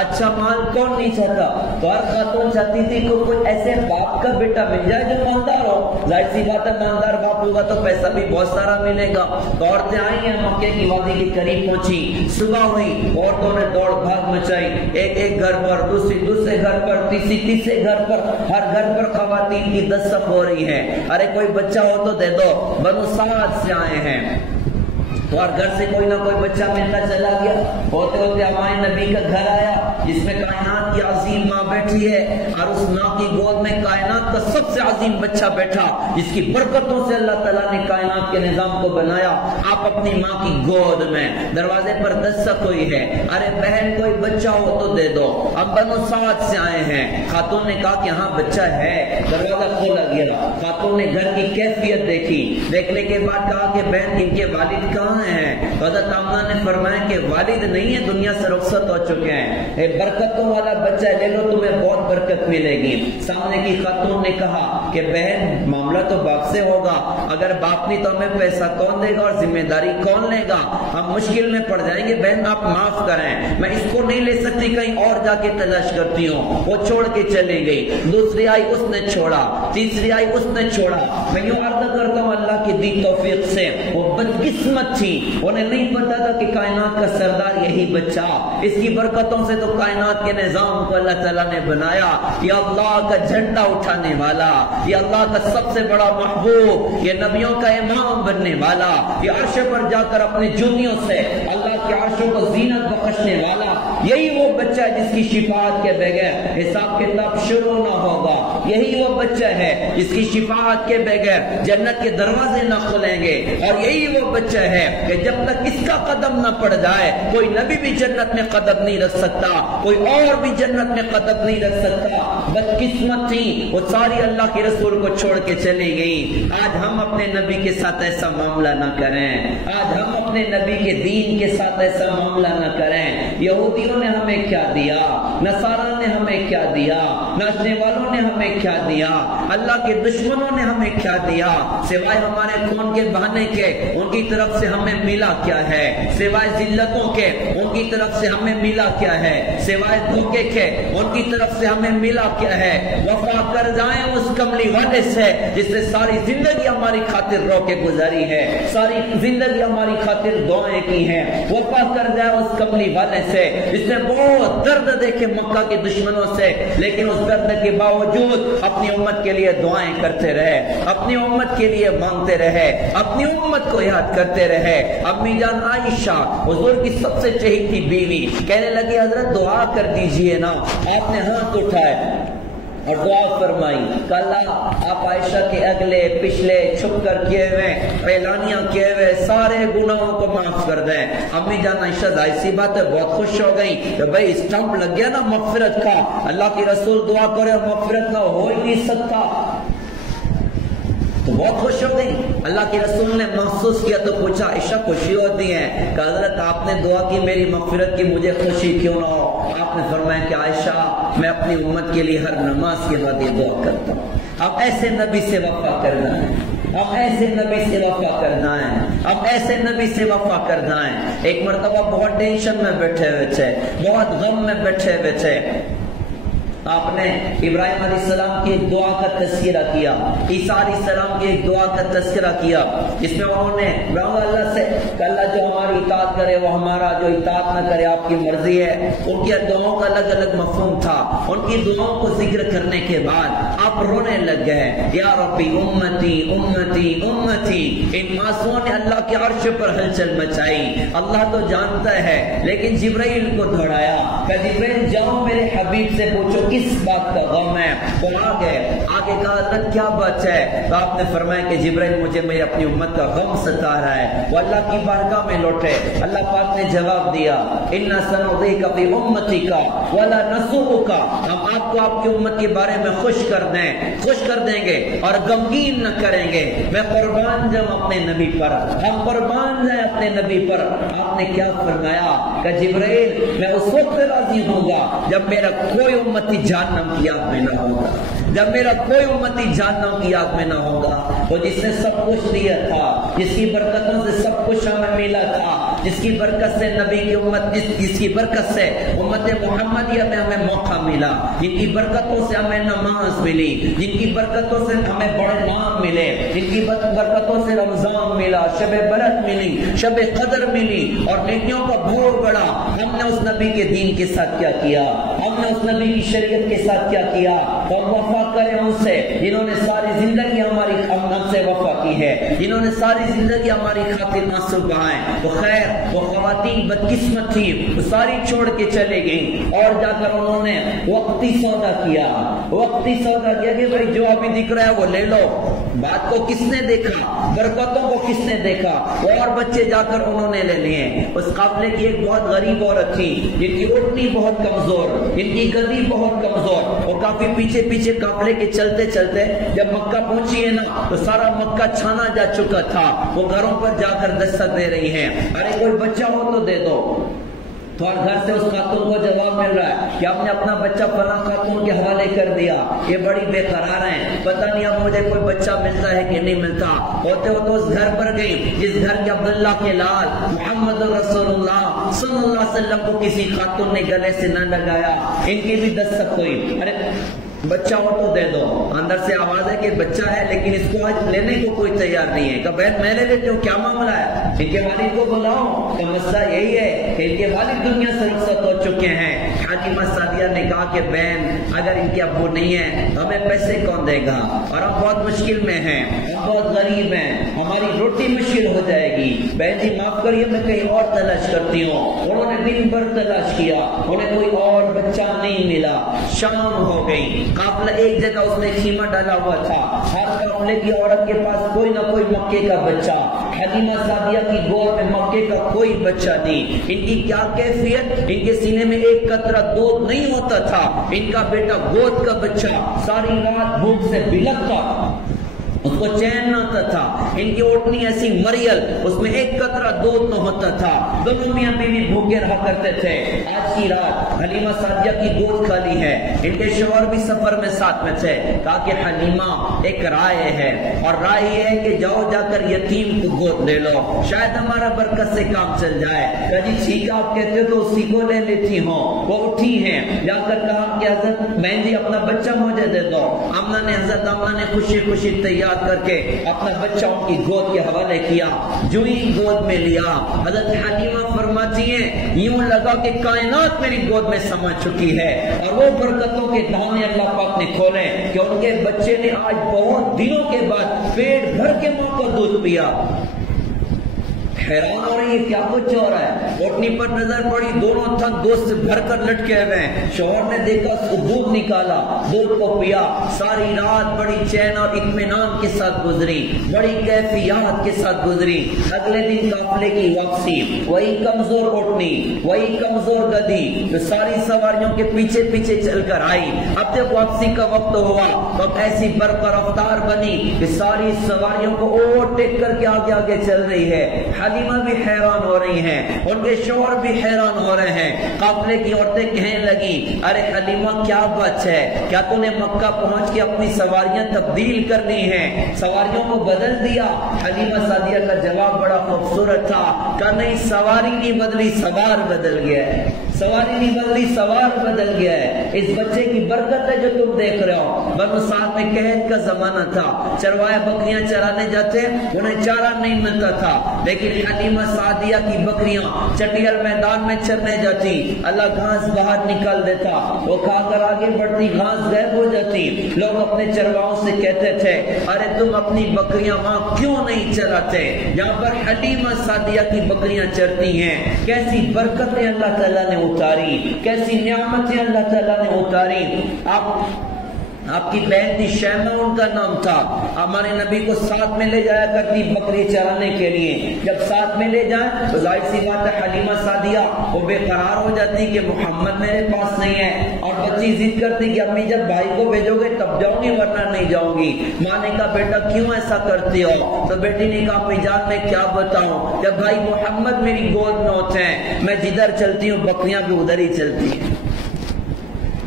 اچھا مال کون نہیں چاہتا؟ تو ہر خاتون چاہتی تھی کہ کوئی ایسے باپ کا بیٹا مل جائے جو مالدار ہو، ظاہر سی بات ہے مالدار باپ ہوگا تو پیسہ بھی بہت سارا ملے گا۔ تو عورتیں آئی ہیں مکے کی وادی کے قریب پہنچی، صبح ہوئی، عورتوں نے دوڑ بھاگ مچائی، ایک گھر پر، دوسرے گھر پر، تیسرے گھر پر، ہر گھر پر خواتین کی دستک ہو رہی ہے، ارے کوئی بچہ ہو تو دے دو، بنو سعد سے آئے ہیں۔ تو ہر گھر سے کوئی نہ کوئی بچہ ملتا چلا گیا، ہوتے ہوتے ہمارے نبی کا گھر آیا جس میں کائنات کی عظیم ماں بیٹھی ہے، اور اس ماں کی گود میں کائنات کا سب سے عظیم بچہ بیٹھا جس کی برکتوں سے اللہ تعالیٰ نے کائنات کے نظام کو بنایا۔ آپ اپنی ماں کی گود میں، دروازے پر دستک ہوئی ہے، ارے بہن کوئی بچہ ہو تو دے دو، ہم بنو سعد سے آئے ہیں۔ خاتون نے کہا کہ ہاں بچہ ہے، دروازہ کھولا گیا، خاتون نے گھر کی کیفیت دیکھی، دیکھنے کے بعد کہا کہ بہن ان کے والد کہاں ہیں؟ حضرت آمنہ نے فرمایا کہ والد نہیں ہے، دنیا سے رخصت ہو چکے ہیں، برکتوں والا بچہ لے لو تمہیں بہت برکت ملے گی۔ سامنے کی خاتون نے کہا کہ بہن معاملہ تو باپ سے ہوگا، اگر باپ نہیں تو ہمیں پیسہ کون دے گا اور ذمہ داری کون لے گا، ہم مشکل میں پڑ جائیں گے، بہن آپ معاف کریں، میں اس کو نہیں لے سکتی، کہیں اور جا کے تلاش کرتی ہوں۔ وہ چھوڑ کے چلی گئی، دوسری آئی اس نے چھوڑا، تیسری آئی اس نے چھوڑا۔ میں یوں عرض کرتا ہوں اللہ کی دی توفیق سے وہ بدقسمت تھی، انہیں نہیں پتا تھا کہ کائنات کا سردار یہی بچہ، اس کی برکتوں سے تو کائنات کے نظام کو اللہ تعالیٰ نے بنایا۔ یہ اللہ کا جھنڈا اٹھانے والا، یہ اللہ کا سب سے بڑا محبوب، یہ نبیوں کا امام بننے والا، یہ عرش پر جا کر اپنے جوتیوں سے اللہ کے عرشوں کو زینت بخشنے والا، یہی وہ بچہ ہے جس کی شفاعت کے بغیر حساب کتاب شروع نہ ہوگا، یہی وہ بچہ ہے جس کی شفاعت کے بغیر جنت کے دروازے نہ کھلیں گے، اور یہی وہ بچہ ہے کہ جب تک اس کا قدم نہ پڑ جائے کوئی نبی بھی جنت میں قدم نہیں رکھ سکتا، کوئی اور بھی جنت میں قدم نہیں رکھ سکتا۔ بدقسمت تھی وہ ساری اللہ کے رسول کو چھوڑ کے چلی گئی۔ آج ہم اپنے نبی کے ساتھ ایسا معاملہ نہ کریں، آج ہم اپنے نبی کے دین کے ساتھ ایسا معاملہ نہ کریں۔ یہودیوں نے ہمیں کیا دیا، نصارہ نے ہمیں کیا دیا، ناچنے والوں نے ہمیں کیا دیا، اللہ کے دشمنوں نے ہمیں کیا دیا، سوائے ہمارے خون کے بہانے کے ان کی طرف سے ہمیں ملا کیا ہے، سوائے ذلتوں کے ان کی طرف سے ہمیں ملا کیا ہے، سوائے دھوکے کے ان کی طرف سے ہمیں ملا کیا ہے۔ وفا کر جائیں اس کملی والے سے جس نے ساری زندگی ہماری خاطر رو کے گزاری ہے، ساری زندگی ہماری خاطر دعائیں کی ہیں۔ وفا کر جائیں اس کملی والے سے جس نے بہت درد دیکھے مکہ کے دشمنوں سے، لیکن اس درد کے باوجود اپنی امت کے لیے دعائیں کرتے رہے، اپنی امت کے لیے مانگتے رہے، اپنی امت کو یاد کرتے رہے۔ امی جان عائشہ حضور کی سب سے چہیتی بیوی کہنے لگی حضرت دعا کر دیجئے نا، آپ نے ہاتھ اٹھائے اور دعا فرمائی کہ اللہ آپ عائشہ کے اگلے پچھلے چھپ کر کیے ہوئے اعلانیاں کیے ہوئے سارے گناہوں کو معاف کر دیں۔ امی جان عائشہ ظاہر سی بات ہے بہت خوش ہو گئی کہ بھائی اسٹمپ لگ گیا نا مغفرت کا، اللہ کی رسول دعا کرے اور مغفرت نہ ہو ہی نہیں سکتا، تو بہت خوش ہو گئی۔ اللہ کے رسول نے محسوس کیا تو پوچھا عائشہ خوشی ہوتی ہے کہ حضرت آپ نے دعا کی میری مغفرت کی، مجھے خوشی کیوں نہ ہو؟ آپ نے فرمایا کہ عائشہ میں اپنی امت کے لیے ہر نماز کے بعد یہ دعا کرتا ہوں۔ اب ایسے نبی سے وفا کرنا ہے، اب ایسے نبی سے وفا کرنا ہے، اب ایسے نبی سے وفا کرنا ہے۔ ایک مرتبہ بہت ٹینشن میں بیٹھے ہوئے تھے، بہت غم میں بیٹھے ہوئے تھے، آپ نے ابراہیم علیہ السلام کی ایک دعا کا تذکرہ کیا، عیسیٰ علیہ السلام کی ایک دعا کا تذکرہ کیا، جس میں انہوں نے اللہ سے کہ اللہ جو ہماری اطاعت کرے وہ ہمارا، جو اطاعت نہ کرے آپ کی مرضی ہے۔ ان کی دعاؤں کا الگ الگ مفہوم تھا۔ ان کی دعاؤں کو ذکر کرنے کے بعد آپ رونے لگ گئے، یا ربی امتی امتی امتی۔ ان معصوموں نے اللہ کے عرش پر ہلچل مچائی۔ اللہ تو جانتا ہے، لیکن جبرائیل کو دوڑایا کہ جبرائیل جاؤ میرے حبیب سے پوچھو کس بات کا غم ہے۔ وہ آگے کہا حضرت کیا بات ہے؟ تو آپ نے فرمایا کہ جبرائیل مجھے میری اپنی امت کا غم ستا رہا ہے۔ وہ اللہ کی بارگاہ میں لوٹے، اللہ پاک نے جواب دیا اِنَّا سَنُرِيكَ فِي أُمَّتِكَ وَلَا نَسُوءُكَ، ہم آپ کو آپ کی امت کے بارے میں خوش کر دیں گے اور غمگین نہ کریں گے۔ میں قربان جاؤں اپنے نبی پر، ہم قربان جائیں اپنے نبی پر۔ آپ نے کیا فرمایا کہ جبرائیل میں اس وقت راضی ہوں گا جب میرا کوئی امتی جہنم کی آگ میں نہ ہوگا، جب میرا کوئی امتی جہنم کی آگ میں نہ ہوگا۔ وہ جس نے سب کچھ دیا تھا، جس کی برکتوں سے سب کچھ ہمیں ملا تھا، جس کی برکت سے نبی کی امت، جس کی برکت سے امت محمدیہ میں ہمیں موقع ملا، جن کی برکتوں سے ہمیں نماز ملی، جن کی برکتوں سے ہمیں بڑے نام ملے، جن کی برکتوں سے رمضان ملا، شب برات ملی، شب قدر ملی اور نیکیوں کا بھور بڑا۔ ہم نے اس نبی کے دین کے ساتھ کیا کیا؟ ہم نے اس نبی کی شریعت کے ساتھ کیا کیا؟ اور وفا کریں ان سے جنہوں نے ساری زندگی ہماری ہم سے وفا کی ہے، جنہوں نے ساری زندگی ہماری خاطر آنسو بہائے۔ تو خیر وہ خواتین بدقسمت تھی، وہ ساری چھوڑ کے چلے گئیں اور جا کر انہوں نے وقتی سودا کیا کہ بھائی جو ابھی دکھ رہا ہے وہ لے لو۔ بات کو کس نے دیکھا؟ برکتوں کو کس نے دیکھا؟ اور بچے جا کر انہوں نے لے لیے۔ اس قافلے کی ایک بہت غریب عورت تھی جن کی اٹھنی بہت کمزور، جن کی گدی بہت کمزور، اور کافی پیچھے قافلے کے چلتے چلتے جب مکہ پہنچی ہے نا تو سارا مکہ چھانا جا چکا تھا۔ وہ گھروں پر جا کر دستک دے رہی ہیں، ارے کوئی بچہ ہو تو دے دو۔ تو ہر گھر سے اس خاتون کو جواب مل رہا ہے کہ آپ نے اپنا بچہ فلاں خاتون کے حوالے کر دیا، یہ بڑی بے قرار ہیں، پتہ نہیں اب مجھے کوئی بچہ ملتا ہے کہ نہیں ملتا۔ ہوتے اس گھر پر گئی جس گھر کے عبداللہ کے لال محمد رسول اللہ صلی اللہ علیہ وسلم کو کسی خاتون نے گلے سے نہ لگایا، ان کی بھی دستک ہوئی۔ ارے بچہ ہو تو دے دو. اندر سے آواز ہے کہ بچہ ہے لیکن اس کو آج لینے کو کوئی تیار نہیں ہے. کہ بہن میں لے لیتی ہوں, کیا معاملہ ہے؟ ان کے والد کو بلاؤ. تو مسئلہ یہی ہے کہ ان کے والد دنیا سے رخصت ہو چکے ہیں. حلیمہ سعدیہ نے کہا کہ بہن اگر ان کے ابو نہیں ہیں ہمیں پیسے کون دے گا, اور ہم بہت مشکل میں ہیں, ہم بہت غریب ہیں, ہماری روٹی مشکل ہو جائے گی. بہن جی معاف کریے میں کہیں اور تلاش کرتی ہوں. انہوں نے دن بھر تلاش کیا, انہیں کوئی اور بچہ نہیں ملا. شام ہو گئی, قافلہ ایک جگہ اس نے خیمہ ڈالا ہوا تھا. ہر قافلے کی عورت کے پاس کوئی نہ کوئی مکے کا بچہ. حلیمہ سعدیہ کی گود میں مکے کا کوئی بچہ نہیں. ان کی کیا کیفیت, ان کے سینے میں ایک قطرہ دودھ نہیں ہوتا تھا. ان کا بیٹا گود کا بچہ ساری رات بھوک سے بلکتا, اس کو چین نہ آتا تھا. ان کی اوٹنی ایسی مریل, اس میں ایک قطرہ دودھ نہ ہوتا تھا. دونوں میاں بیوی بھوکے رہا کرتے تھے. آج کی رات حلیمہ سعدیہ کی گود خالی ہے. ان کے شوہر بھی سفر میں ساتھ میں تھے. کہا کہ حلیمہ ایک رائے ہے, اور رائے یہ ہے کہ جاؤ جا کر یتیم کو گود لے لو, شاید ہمارا برکت سے کام چل جائے. کہا جی ٹھیک ہے آپ کہتے ہو تو اسی کو لے لیتی ہوں. وہ اٹھی ہیں, جا کر کہا کہ حضرت میں جی اپنا بچہ مجھے دے دو. حضرت آمنہ نے خوشی خوشی تیار کر کے اپنا بچہ ان کی گود کے حوالے کیا. جو ہی گود میں لیا, حضرت حلیمہ فرماتی ہیں یوں لگا کہ کائنات میری گود میں سما چکی ہے. اور وہ برکتوں کے دہانے اللہ پاک نے کھولے کہ ان کے بچے نے آج بہت دنوں کے بعد پیٹ بھر کے ماں کا دودھ پیا. حیران ہو رہی ہے کیا کچھ ہو رہا ہے. اوٹنی پر نظر پڑی, دونوں تھن دوست سے بھر کر لٹکے ہوئے ہیں. شوہر نے دیکھا, اس کو دودھ نکالا, دودھ کو پیا. ساری رات بڑی چین اور اطمینان کے ساتھ گزری, بڑی کیفیات کے ساتھ گزری. اگلے دن قافلے کی واپسی, وہی کمزور اوٹنی, وہی کمزور گدھی جو ساری سواریوں کے پیچھے پیچھے چل کر آئی. اب جب واپسی کا وقت ہوا تو ایسی برق رفتار بنی کہ ساری سواریوں کو اوورٹیک کر کے آگے آگے چل رہی ہے. حلیمہ بھی حیران ہو رہی ہیں, ان کے شوہر بھی حیران ہو رہے ہیں. قافلے کی عورتیں کہنے لگی ارے حلیمہ کیا بات ہے, کیا تو نے مکہ پہنچ کے اپنی سواریاں تبدیل کرنی ہیں, سواریوں کو بدل دیا؟ حلیمہ سعدیہ کا جواب بڑا خوبصورت تھا. کہ نہیں, سواری نہیں بدلی, سوار بدل گیا ہے. سواری نہیں بدلی, سوار بدل گیا ہے. اس بچے کی برکت ہے جو تم دیکھ رہے ہو. بنو سعد میں قحط کا زمانہ تھا, چروائے بکریاں چرانے جاتے, انہیں چارہ نہیں ملتا تھا. لیکن حلیمہ سعدیہ کی بکریاں چٹیل میدان میں چرنے جاتی, اللہ گھاس باہر نکال دیتا, وہ کھا کر آگے بڑھتی, گھاس غائب ہو جاتی. لوگ اپنے چرواؤں سے کہتے تھے ارے تم اپنی بکریاں وہاں کیوں نہیں چراتے جہاں پر حلیمہ سعدیہ کی بکریاں چرتی ہیں. کیسی برکتیں اللہ تعالیٰ نے اتاری, کیسی نعمتیں اللہ تعالیٰ نے اتاری. آپ کی بہن تھی شیمہ, ان کا نام تھا. ہمارے نبی کو ساتھ میں لے جایا کرتی بکری چرانے کے لیے. جب ساتھ میں لے جائیں تو ظاہر سی بات ہے حلیمہ سعدیہ وہ بے قرار ہو جاتی کہ محمد میرے پاس نہیں ہے, اور بچی ضد کرتی کہ امی جب بھائی کو بھیجو گے تب جاؤں گی ورنہ نہیں جاؤں گی. ماں نے کہا بیٹا کیوں ایسا کرتی ہو؟ تو بیٹی نے کہا امی جان میں کیا بتاؤں, جب بھائی محمد میری گود میں ہوتے ہیں میں جدھر چلتی ہوں بکریاں بھی ادھر ہی چلتی ہیں.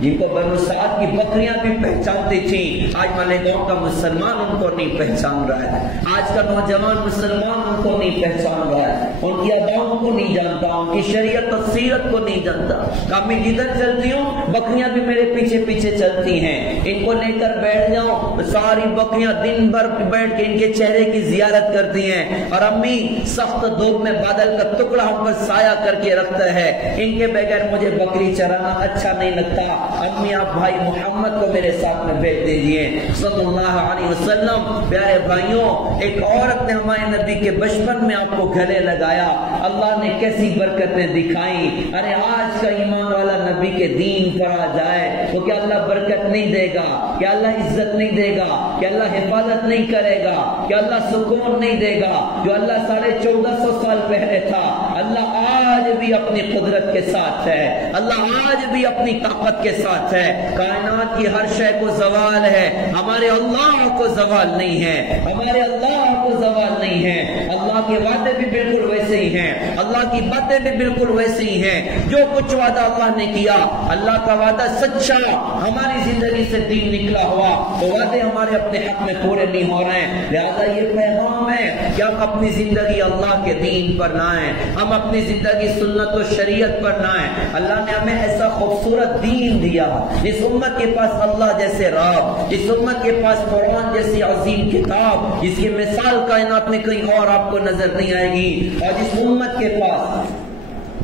جن کو بنو سعد کی بکریاں بھی پہچانتی تھیں, آج مالیگاؤں کا مسلمان ان کو نہیں پہچان رہا ہے. آج کا نوجوان مسلمان ان کو نہیں پہچان رہا ہے, ان کی اداؤں کو نہیں جانتا, ان کی شریعت اور سیرت کو نہیں جانتا. میں جدھر چلتی ہوں بکریاں بھی میرے پیچھے پیچھے چلتی ہیں. ان کو لے کر بیٹھ جاؤں, ساری بکریاں دن بھر بیٹھ کے ان کے چہرے کی زیارت کرتی ہیں. اور امی سخت دھوپ میں بادل کا ٹکڑا ہم پر سایہ کر کے رکھتا ہے, ان کے بغیر مجھے بکری چرانا اچھا نہیں لگتا. امی آپ بھائی محمد کو میرے ساتھ میں بھیج دیجئے صلی اللہ علیہ وسلم. پیارے بھائیوں, ایک عورت نے ہمارے نبی کے بچپن میں آپ کو گلے لگایا, اللہ نے کیسی برکتیں دکھائیں. ارے آج کا ایمان والا نبی کے دین پر آ جائے تو کیا اللہ برکت نہیں دے گا, کیا اللہ عزت نہیں دے گا, کیا اللہ حفاظت نہیں کرے گا, کیا اللہ سکون نہیں دے گا جو اللہ 1450 سال پہلے تھا. اللہ آج بھی اپنی قدرت کے ساتھ ہے, اللہ آج بھی اپنی طاقت کے ساتھ ہے. کائنات کی ہر شے کو زوال ہے, ہمارے اللہ کو زوال نہیں ہے, ہمارے اللہ کو زوال نہیں ہے. اللہ کے وعدے بھی بالکل ویسے ہی ہیں, اللہ کی باتیں بھی بالکل ویسے ہی ہیں. جو کچھ وعدہ اللہ نے کیا, اللہ کا وعدہ سچا اللہ ہماری زندگی سے دین نکلا ہوا تو وعدے ہمارے اپنے حق میں پورے نہیں ہو رہے ہیں. لہذا یہ پیغام ہے کہ ہم اپنی زندگی اللہ کے دین پر لائیں, ہم اپنی زندگی سنت و شریعت پر لائیں. اللہ نے ہمیں ایسا خوبصورت دین دیا جس امت کے پاس اللہ جیسے راہ, جس امت کے پاس قرآن جیسی عظیم کتاب جس کی مثال کائنات میں کہیں اور آپ کو نظر نہیں آئے گی, اور جس امت کے پاس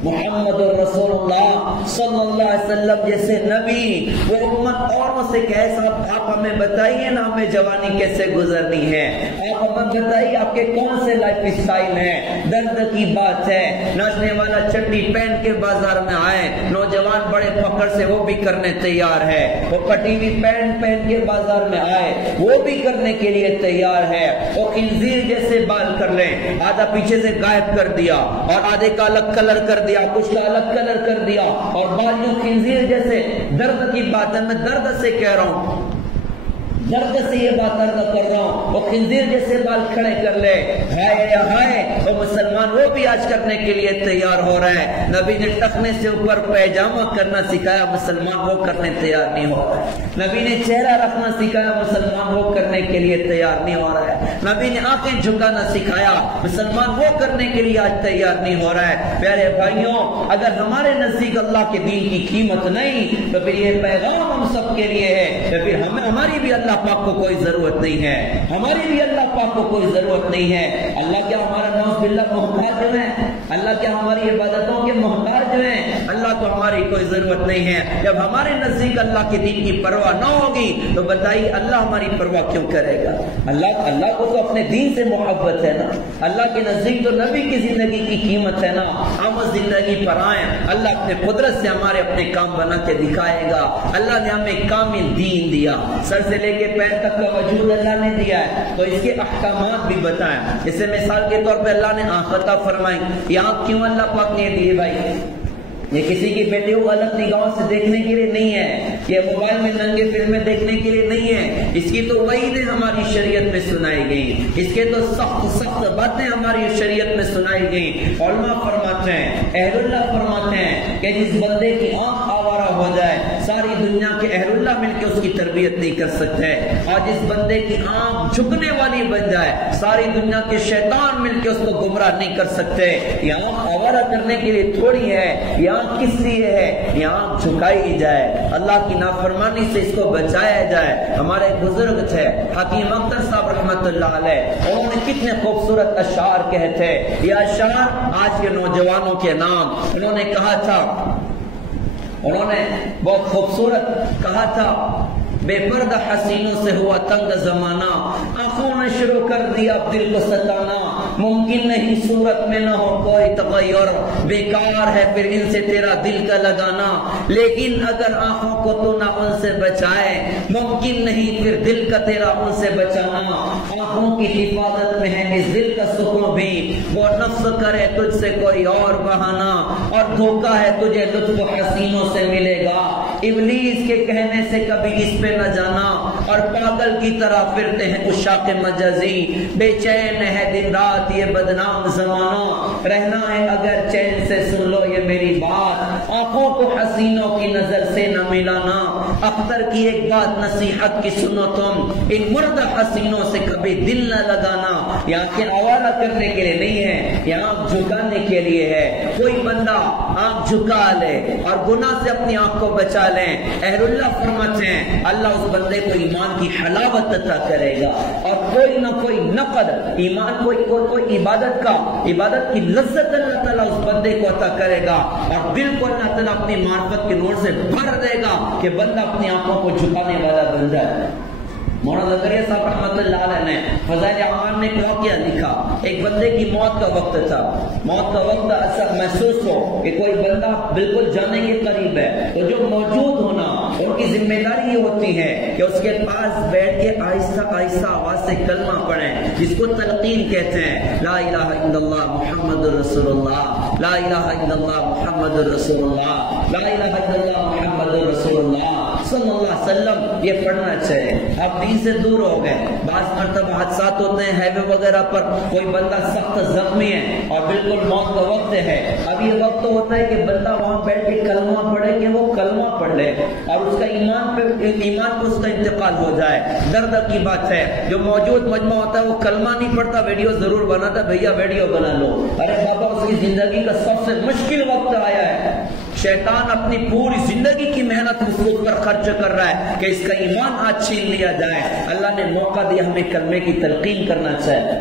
محمد رسول اللہ صلی اللہ علیہ وسلم جیسے نبی, وہ امت اوروں سے کہے صاحب آپ ہمیں بتائیے نا ہمیں جوانی کیسے گزرنی ہے, آپ ہمیں بتائیے آپ کے کون سے لائف اسٹائل ہیں. درد کی بات ہے, ناچنے والا چٹی پہن کے بازار میں آئے, نوجوان بڑے فخر سے وہ بھی کرنے تیار ہے, وہ کٹی ہوئی پینٹ پہن کے بازار میں آئے وہ بھی کرنے کے لیے تیار ہے. وہ خنزیر جیسے بال کر لیں, آدھا پیچھے سے غائب کر دیا اور آدھے کا الگ کلر کر دیا, کچھ کا الگ کلر کر دیا, اور بال یوں خنزیر جیسے. درد کی بات ہے, میں درد سے کہہ رہا ہوں, درد سے یہ بات عرض کر رہا ہوں. وہ خنزیر جیسے بال کھڑے کر لے, ہائے یا ہائے, وہ مسلمان وہ بھی آج کرنے کے لیے تیار ہو رہا ہے. نبی نے ٹخنے سے اوپر پیجامہ کرنا سکھایا, مسلمان وہ کرنے تیار نہیں ہو رہا ہے. نبی نے چہرہ رکھنا سکھایا, مسلمان وہ کرنے کے لیے تیار نہیں ہو رہا ہے. نبی نے آنکھیں جھکانا سکھایا, مسلمان وہ کرنے کے لیے آج تیار نہیں ہو رہا ہے. پیارے بھائیوں, اگر ہمارے نزدیک اللہ کے دین کی قیمت نہیں تو پھر یہ پیغام ہم سب کے لیے ہے, تو پھر ہماری بھی اللہ پاک کو کوئی ضرورت نہیں ہے, ہماری بھی اللہ پاک کو کوئی ضرورت نہیں ہے. اللہ کیا ہمارا نعوذ باللہ محتاج جو ہے, اللہ کیا ہماری عبادتوں کے محتاج جو ہیں, اللہ کو ہماری کوئی ضرورت نہیں ہے. جب ہمارے نزدیک اللہ کے دین کی پرواہ نہ ہوگی تو بتائیے اللہ ہماری پرواہ کیوں کرے گا. اللہ کو تو اپنے دین سے محبت ہے نا, اللہ کے نزدیک تو نبی کی زندگی کی قیمت ہے نا. ہم اس زندگی پر آئیں, اللہ اپنے قدرت سے ہمارے اپنے کام بنا کے دکھائے گا. اللہ نے ہمیں کامل دین دیا, سر سے لے کے پیر تک کا وجود اللہ نے دیا ہے, تو اس کے احکامات بھی بتائیں. جیسے مثال کے طور پہ اللہ نے آنکھ عطا فرمائی, یہ آنکھ کیوں اللہ پاک نے دی بھائی؟ یہ کسی کی بیٹی کو غلط نگاہوں سے دیکھنے کے لیے نہیں ہے, یہ موبائل میں ننگے فلمیں دیکھنے کے لیے نہیں ہے. اس کی تو وعیدیں ہماری شریعت میں سنائی گئی, اس کے تو سخت باتیں ہماری شریعت میں سنائی گئی. علماء فرماتے ہیں, اہل اللہ فرماتے ہیں کہ جس بندے کی آنکھ آوارہ ہو جائے ساری دنیا کے اہل اللہ مل کے اس کی تربیت نہیں کر سکتے, اور جس بندے کی آنکھ جھکنے والی بن جائے ساری دنیا کے شیطان مل کے اس کو گمراہ نہیں کر سکتے. یہ آنکھ آوارہ کرنے کے لیے تھوڑی ہے, یہ آنکھ کس لیے ہے؟ یہ آنکھ جھکائی جائے, اللہ کی نافرمانی سے اس کو بچایا جائے. ہمارے بزرگ تھے حکیم اختر صاحب رحمت اللہ علیہ, انہوں نے کتنے خوبصورت اشعار کہے تھے. یہ اشعار آج کے نوجوانوں کے نام. انہوں نے کہا تھا, انہوں نے بہت خوبصورت کہا تھا, بے پردہ حسینوں سے ہوا تنگ زمانہ, آنکھوں نے شروع کر دیا دل کو ستانا, ممکن نہیں صورت میں نہ ہو کوئی تغیر, بیکار ہے پھر ان سے تیرا دل کا لگانا, لیکن اگر آنکھوں کو تو نہ ان سے بچائے ممکن نہیں پھر دل کا تیرا ان سے بچانا. آنکھوں کی حفاظت میں ہے اس دل کا سکون بھی, وہ نفس کرے تجھ سے کوئی اور بہانا, اور دھوکہ ہے تجھے لطف حسینوں سے ملے گا. ابلیس کے کہنے سے کبھی اس پہ نہ جانا, اور پاگل کی طرح پھرتے ہیں عشاق مجازی, بے چین ہے دن رات یہ بدنام زمانہ, رہنا ہے اگر چین سے سن لو یہ میری بات, آنکھوں کو حسینوں کی نظر سے نہ ملانا. اختر کی ایک بات نصیحت کی سنو تم, ان مردہ حسینوں سے کبھی دل نہ لگانا. یہ آنکھیں آوارہ کرنے کے لیے نہیں ہے, یہ آنکھ جھکانے کے لیے ہے. کوئی بندہ آنکھ جھکا لے اور گناہ سے اپنی آنکھ کو بچا لیں, اہل اللہ فرماتے ہیں اللہ اس بندے کو ایمان کی حلاوت عطا کرے گا, اور کوئی نہ کوئی نقد ایمان, کوئی عبادت کی لذت اللہ تعالیٰ اس بندے کو عطا کرے گا, اور دل کو اللہ تعالیٰ اپنی معرفت کے نور سے بھر دے گا کہ بندہ اپنی آنکھوں کو جھکانے والا بن جائے. مولانا زکریا صاحب رحمۃ اللہ علیہ نے فضائل اعمال میں ایک واقعہ لکھا. ایک بندے کی موت کا وقت تھا, موت کا وقت ایسا محسوس ہو کہ کوئی بندہ بالکل جانے کے قریب ہے, تو جو موجود ہونا ان کی ذمہ داری یہ ہوتی ہے کہ اس کے پاس بیٹھ کے آہستہ آہستہ آواز سے کلمہ پڑھیں, جس کو تلقین کہتے ہیں, لا الہ الا اللہ محمد رسول اللہ, لا الہ الا اللہ محمد رسول اللہ, لا الہ الا اللہ محمد رسول اللہ صلی اللہ علیہ وسلم یہ پڑھنا چاہیے. اب دین سے دور ہو گئے. بعض مرتبہ حادثات ہوتے ہیں ہائی وے وغیرہ پر, کوئی بندہ سخت زخمی ہے اور بالکل موت کا وقت ہے. اب یہ وقت تو ہوتا ہے کہ بندہ وہاں بیٹھ کے کلمہ پڑھے کہ وہ کلمہ پڑھ لے اور اس کا ایمان پہ اس کا انتقال ہو جائے. درد کی بات ہے. جو موجود مجمع ہوتا ہے وہ کلمہ نہیں پڑھتا, ویڈیو ضرور بناتا, بھیا ویڈیو بنا لو. ارے بابا اس کی زندگی کا سب سے مشکل وقت آیا ہے. شیطان اپنی پوری زندگی کی محنت اس پر خرچ کر رہا ہے کہ اس کا ایمان آج چھین لیا جائے. اللہ نے موقع دیا ہمیں کلمے کی تلقین کرنا چاہیے.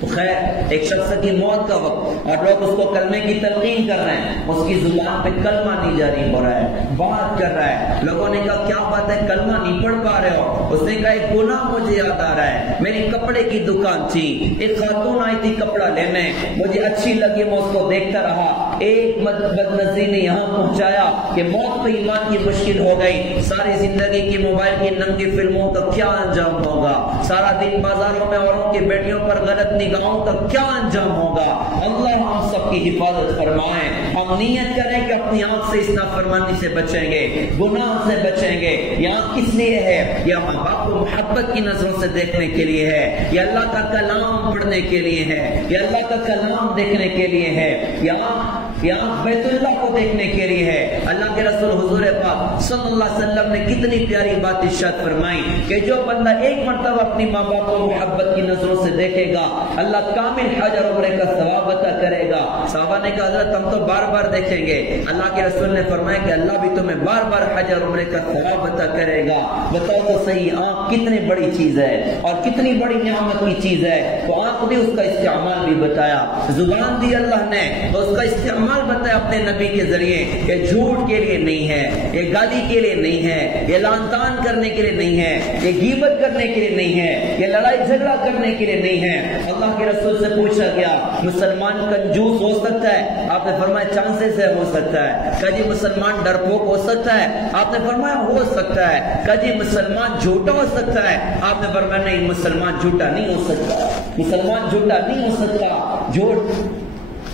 تو خیر ایک شخص کی موت کا وقت اور لوگ اس کو کلمے کی تلقین کر رہے ہیں, اس کی زبان پہ کلمہ نہیں جاری ہو رہا ہے, بات کر رہا ہے. لوگوں نے کہا کیا بات ہے کلمہ نہیں پڑھ پا رہے ہو؟ اس نے کہا ایک گناہ مجھے یاد آ رہا ہے. میری کپڑے کی دکان تھی, ایک خاتون آئی تھی کپڑا لینے, مجھے اچھی لگی, میں اس کو دیکھتا رہا. ایک بدنظری نے یہاں پہنچایا کہ موت پہ ایمان کی مشکل ہو گئی. ساری زندگی کی موبائل کی ننگی فلموں کا کیا انجام ہوگا؟ سارا دن بازاروں میں اوروں کی بیٹیوں پر غلط نگاہوں کا کیا انجام ہوگا؟ اللہ ہم سب کی حفاظت فرمائے. ہم نیت کریں کہ اپنی آنکھ سے اس نافرمانی سے بچیں گے, گناہ سے بچیں گے. یہ آنکھ کس لیے ہے؟ یہ ماں باپ کو محبت کی نظروں سے دیکھنے کے لیے ہے, یہ اللہ کا کلام پڑھنے کے لیے ہے, یہ اللہ کا کلام دیکھنے کے لیے ہے, یہاں بیت اللہ کو دیکھنے کے لیے ہے. اللہ کے رسول حضور پاک صلی اللہ علیہ وسلم نے کتنی پیاری بات ارشاد فرمائی کہ جو بندہ ایک مرتبہ اپنی ماں باپ کو محبت کی نظروں سے دیکھے گا اللہ کامل حج اور عمرے کا ثواب عطا کرے گا. صحابہ نے کہا حضرت ہم تو بار بار دیکھیں گے. اللہ کے رسول نے فرمایا کہ اللہ بھی تمہیں بار بار حج اور عمرے کا ثواب عطا کرے گا. بتاؤ تو صحیح, آنکھ کتنی بڑی چیز ہے اور کتنی بڑی نعمت کی چیز ہے. تو آنکھ نے اس کا استعمال بھی بتایا, زبان دی اللہ نے تو اس کا استعمال بتایا اپنے نبی کے ذریعے. یہ جھوٹ کے لیے نہیں ہے, یہ گالی کے لیے نہیں ہے, یہ لعن طعن کرنے کے لیے نہیں ہے, یہ غیبت کرنے کے لیے نہیں ہے, یہ لڑائی جھگڑا کرنے کے لیے نہیں ہے. اللہ کے رسول سے پوچھا گیا مسلمان کنجوس ہو سکتا ہے؟ آپ نے فرمایا چانسز ہے, ہو سکتا ہے. کہا جی مسلمان ڈرپوک ہو سکتا ہے؟ آپ نے فرمایا ہو سکتا ہے. کہا جی مسلمان جھوٹا ہو سکتا ہے؟ آپ نے فرمایا نہیں, مسلمان جھوٹا نہیں ہو سکتا, مسلمان جھوٹا نہیں ہو سکتا. جھوٹ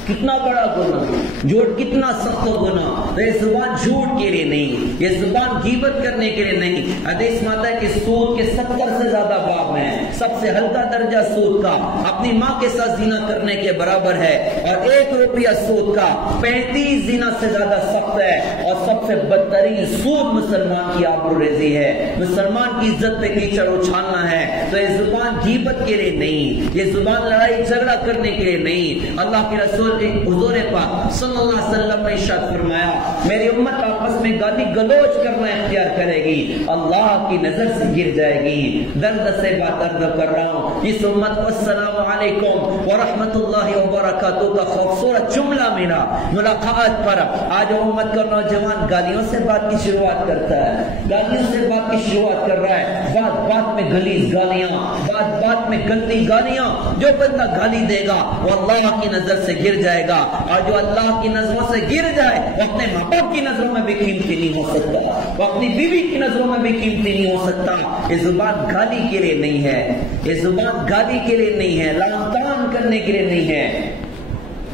کتنا بڑا گناہ, جھوٹ کتنا سخت گناہ. یہ زبان جھوٹ کے لیے نہیں, یہ زبان غیبت کرنے کے لیے نہیں. حدیث میں آتا ہے کہ سود کے 70 سے زیادہ باب ہیں. سب سے ہلکا درجہ سود کا اپنی ماں کے ساتھ زنا کرنے کے برابر ہے, اور 1 روپیہ سود کا 35 زنا سے زیادہ سخت ہے. اور سب سے بدترین سود مسلمان کی آبروریزی ہے, مسلمان کی عزت پہ کیچڑ اچھالنا ہے. تو یہ زبان غیبت کے لیے نہیں, یہ زبان لڑائی جھگڑا کرنے کے لیے نہیں. اللہ کے رسول حضور پاک صلی اللہ علیہ وسلم نے ارشاد فرمایا میری امت آپس میں گالی گلوچ کرنا اختیار کرے گی, اللہ کی نظر سے گر جائے گی. درد سے بات عرض کر رہا ہوں, اس امت کو السلام علیکم ورحمۃ اللہ وبرکاتہ کا خوبصورت جملہ میرا ملاقات پر. آج امت کا نوجوان گالیوں سے بات کی شروعات کرتا ہے, گالیوں سے بات کی شروعات کر رہا ہے. بات بات میں غلیظ گالیاں, بات بات میں گندی گالیاں. جو بندہ گالی دے گا وہ اللہ کی نظر سے گر جائے گا, اور جو اللہ کی نظروں سے گر جائے وہ اپنے ماں باپ کی نظروں میں بھی قیمتی نہیں ہو سکتا, وہ اپنی بیوی کی نظروں میں بھی قیمتی نہیں ہو سکتا. یہ زبان گالی کے لیے نہیں ہے, یہ زبان گالی کے لیے نہیں ہے, لعن طعن کرنے کے لیے نہیں ہے,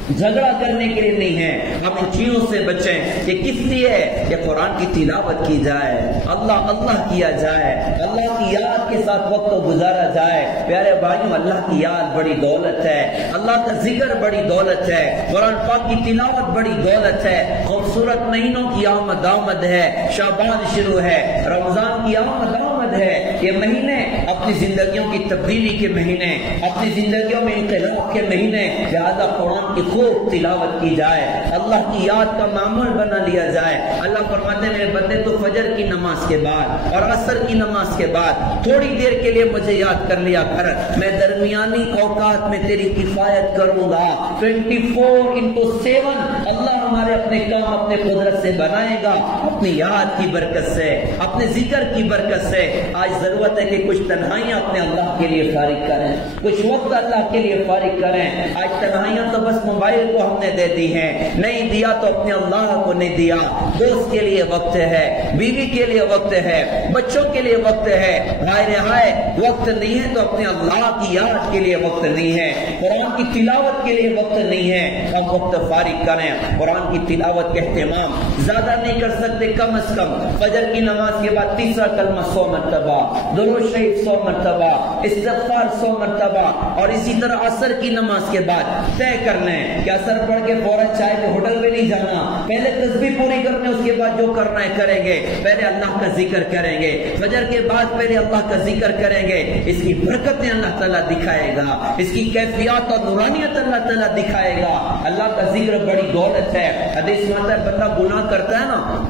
جھگڑا کرنے کے لیے نہیں ہے. ہم ان چیزوں سے بچیں. یہ کس لیے ہے؟ کہ قرآن کی تلاوت کی جائے, اللہ اللہ کیا جائے, اللہ کی یاد کے ساتھ وقت گزارا جائے. پیارے بھائیوں اللہ کی یاد بڑی دولت ہے, اللہ کا ذکر بڑی دولت ہے, قرآن پاک کی تلاوت بڑی دولت ہے. خوبصورت مہینوں کی آمد ہے, شعبان شروع ہے, رمضان کی آمد ہے. یہ مہینے اپنی زندگیوں کی تبدیلی کے مہینے, اپنی زندگیوں میں انقلاب کے مہینے. لہذا قرآن کی خوب تلاوت کی جائے, اللہ کی یاد کا معمول بنا لیا جائے. اللہ فرماتے ہیں میرے بندے تو فجر کی نماز کے بعد اور عصر کی نماز کے بعد تھوڑی دیر کے لیے مجھے یاد کر لیا کر, میں درمیانی اوقات میں تیری کفایت کروں گا. 24/7 اللہ ہمارے اپنے کام اپنے قدرت سے بنائے گا, اپنی یاد کی برکت سے, اپنے ذکر کی برکت سے. آج ضرورت ہے کہ کچھ تنہائی تنہائیاں اپنے اللہ کے لیے فارغ کریں، کچھ وقت اللہ کے لیے فارغ کریں۔ آج تنہائیاں تو بس موبائل کو ہم نے دے دی ہیں، نہیں دیا تو اپنے اللہ کو نہیں دیا۔ دوست کے لیے وقت ہے، بیوی کے لیے وقت ہے، بچوں کے لیے وقت ہے، ہائے رہائے وقت نہیں ہے تو اپنے اللہ کی یاد کے لیے وقت نہیں ہے، قرآن کی تلاوت کے لیے وقت نہیں ہے، ہم وقت فارغ کریں۔ قرآن کی تلاوت کا اہتمام زیادہ نہیں کر سکتے، کم از کم فجر کی نماز کے بعد تیسرا کلمہ 100 مرتبہ، درود شریف 100 مرتبہ، استغفار 100 مرتبہ، اور اسی طرح عصر کی نماز کے بعد طے کر لیں کہ عصر پڑھ کے فوراً چائے کے ہوٹل میں نہیں جانا، پہلے تسبیح پوری کرنے، اس کے بعد جو کرنا ہے کریں گے، پہلے اللہ کا ذکر کریں گے، فجر کے بعد پہلے اللہ کا ذکر کریں گے، اس کی برکتیں اللہ تعالیٰ دکھائے گا، اس کی کیفیات اور نورانیت اللہ تعالیٰ دکھائے گا۔ اللہ کا ذکر بڑی دولت ہے۔ حدیث میں آتا ہے بندہ گناہ کرتا ہے نا،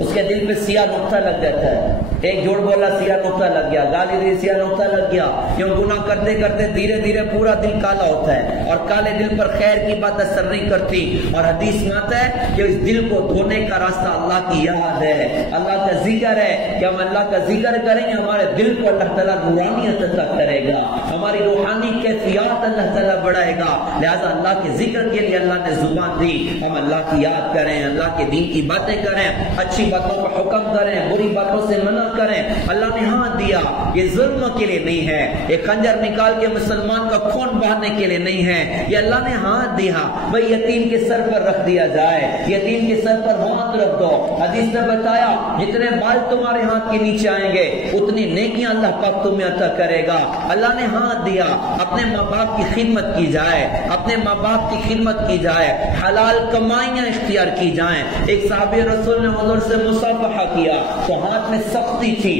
اس کے دل پہ سیاہ نقطہ لگ جاتا ہے، ایک جھوٹ بولا سیاہ نقطہ لگ گیا، گالی دی سیاہ نقطہ لگ گیا، کیوں گناہ کرتے کرتے دھیرے دھیرے پورا دل کالا ہوتا ہے، اور کالے دل پر خیر کی بات اثر نہیں کرتی۔ اور حدیث میں آتا ہے کہ اس دل کو دھونے کا راستہ اللہ کی یاد ہے، اللہ کا ذکر ہے، کہ ہم اللہ کا ذکر کریں گے ہمارے دل کو اللہ تعالیٰ نورانیت عطا کرے گا، ہماری روحانی کیفیات اللہ تعالیٰ بڑھائے گا۔ لہذا اللہ کے ذکر کے لیے اللہ نے زبان دی، ہم اللہ کی یاد کریں، اللہ کے دین کی باتیں کریں، اچھی باتوں کو حکم کریں، بری باتوں سے منع کریں۔ اللہ نے ہاتھ دیا، یہ ظلم کے لیے نہیں ہے، یہ خنجر نکال کے مسلمان کا خون بہانے کے لیے نہیں ہے، یہ اللہ نے ہاتھ دیا بھئی یتیم کے سر پر رکھ دیا جائے، یتیم کے سر پر ہاتھ رکھ دو۔ حدیث نے بتایا جتنے بال تمہارے ہاتھ کے نیچے آئیں گے اتنی نیکیاں اللہ پاک تمہیں عطا کرے گا۔ اللہ نے ہاتھ دیا، اپنے ماں باپ کی خدمت کی جائے، اپنے ماں باپ کی خدمت کی جائے، حلال کمائیاں اختیار کی جائیں۔ ایک صحابی رسول نے حضور سے مصافحہ کیا تو ہاتھ میں سختی تھی،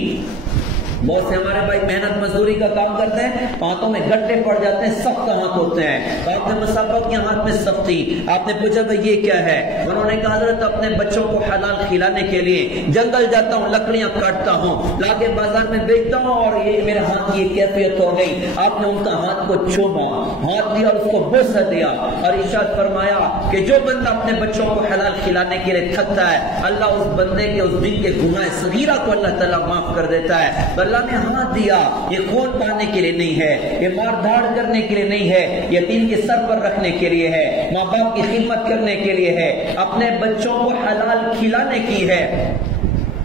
بہت سے ہمارے بھائی محنت مزدوری کا کام کرتے ہیں، ہاتھوں میں گٹے پڑ جاتے ہیں، سخت ہاتھ ہوتے ہیں، تو آپ نے مصافحہ کیا، ہاتھ میں سختی۔ آپ نے پوچھا بھائی یہ کیا ہے؟ انہوں نے کہا حضرت اپنے بچوں کو حلال کھلانے کے لیے جنگل جاتا ہوں، لکڑیاں کاٹتا ہوں، لا کے بازار میں بیچتا ہوں، اور یہ میرے ہاتھ کی کیفیت ہو گئی۔ آپ نے ان کا ہاتھ کو چوما، ہاتھ دیا اور اس کو بوسہ دیا، اور ارشاد فرمایا کہ جو بندہ اپنے بچوں کو حلال کھلانے کے لیے تھکتا ہے، اللہ اس بندے کے اس دن کے گناہ صغیرہ کو اللہ تعالیٰ معاف کر دیتا ہے۔ اللہ نے ہاتھ دیا، یہ خون پانے کے لیے نہیں ہے، یہ مار دھاڑ کرنے کے لیے نہیں ہے، یتیم کے سر پر رکھنے کے لیے ہے، ماں باپ کی خدمت کرنے کے لیے ہے، اپنے بچوں کو حلال کھلانے کی ہے۔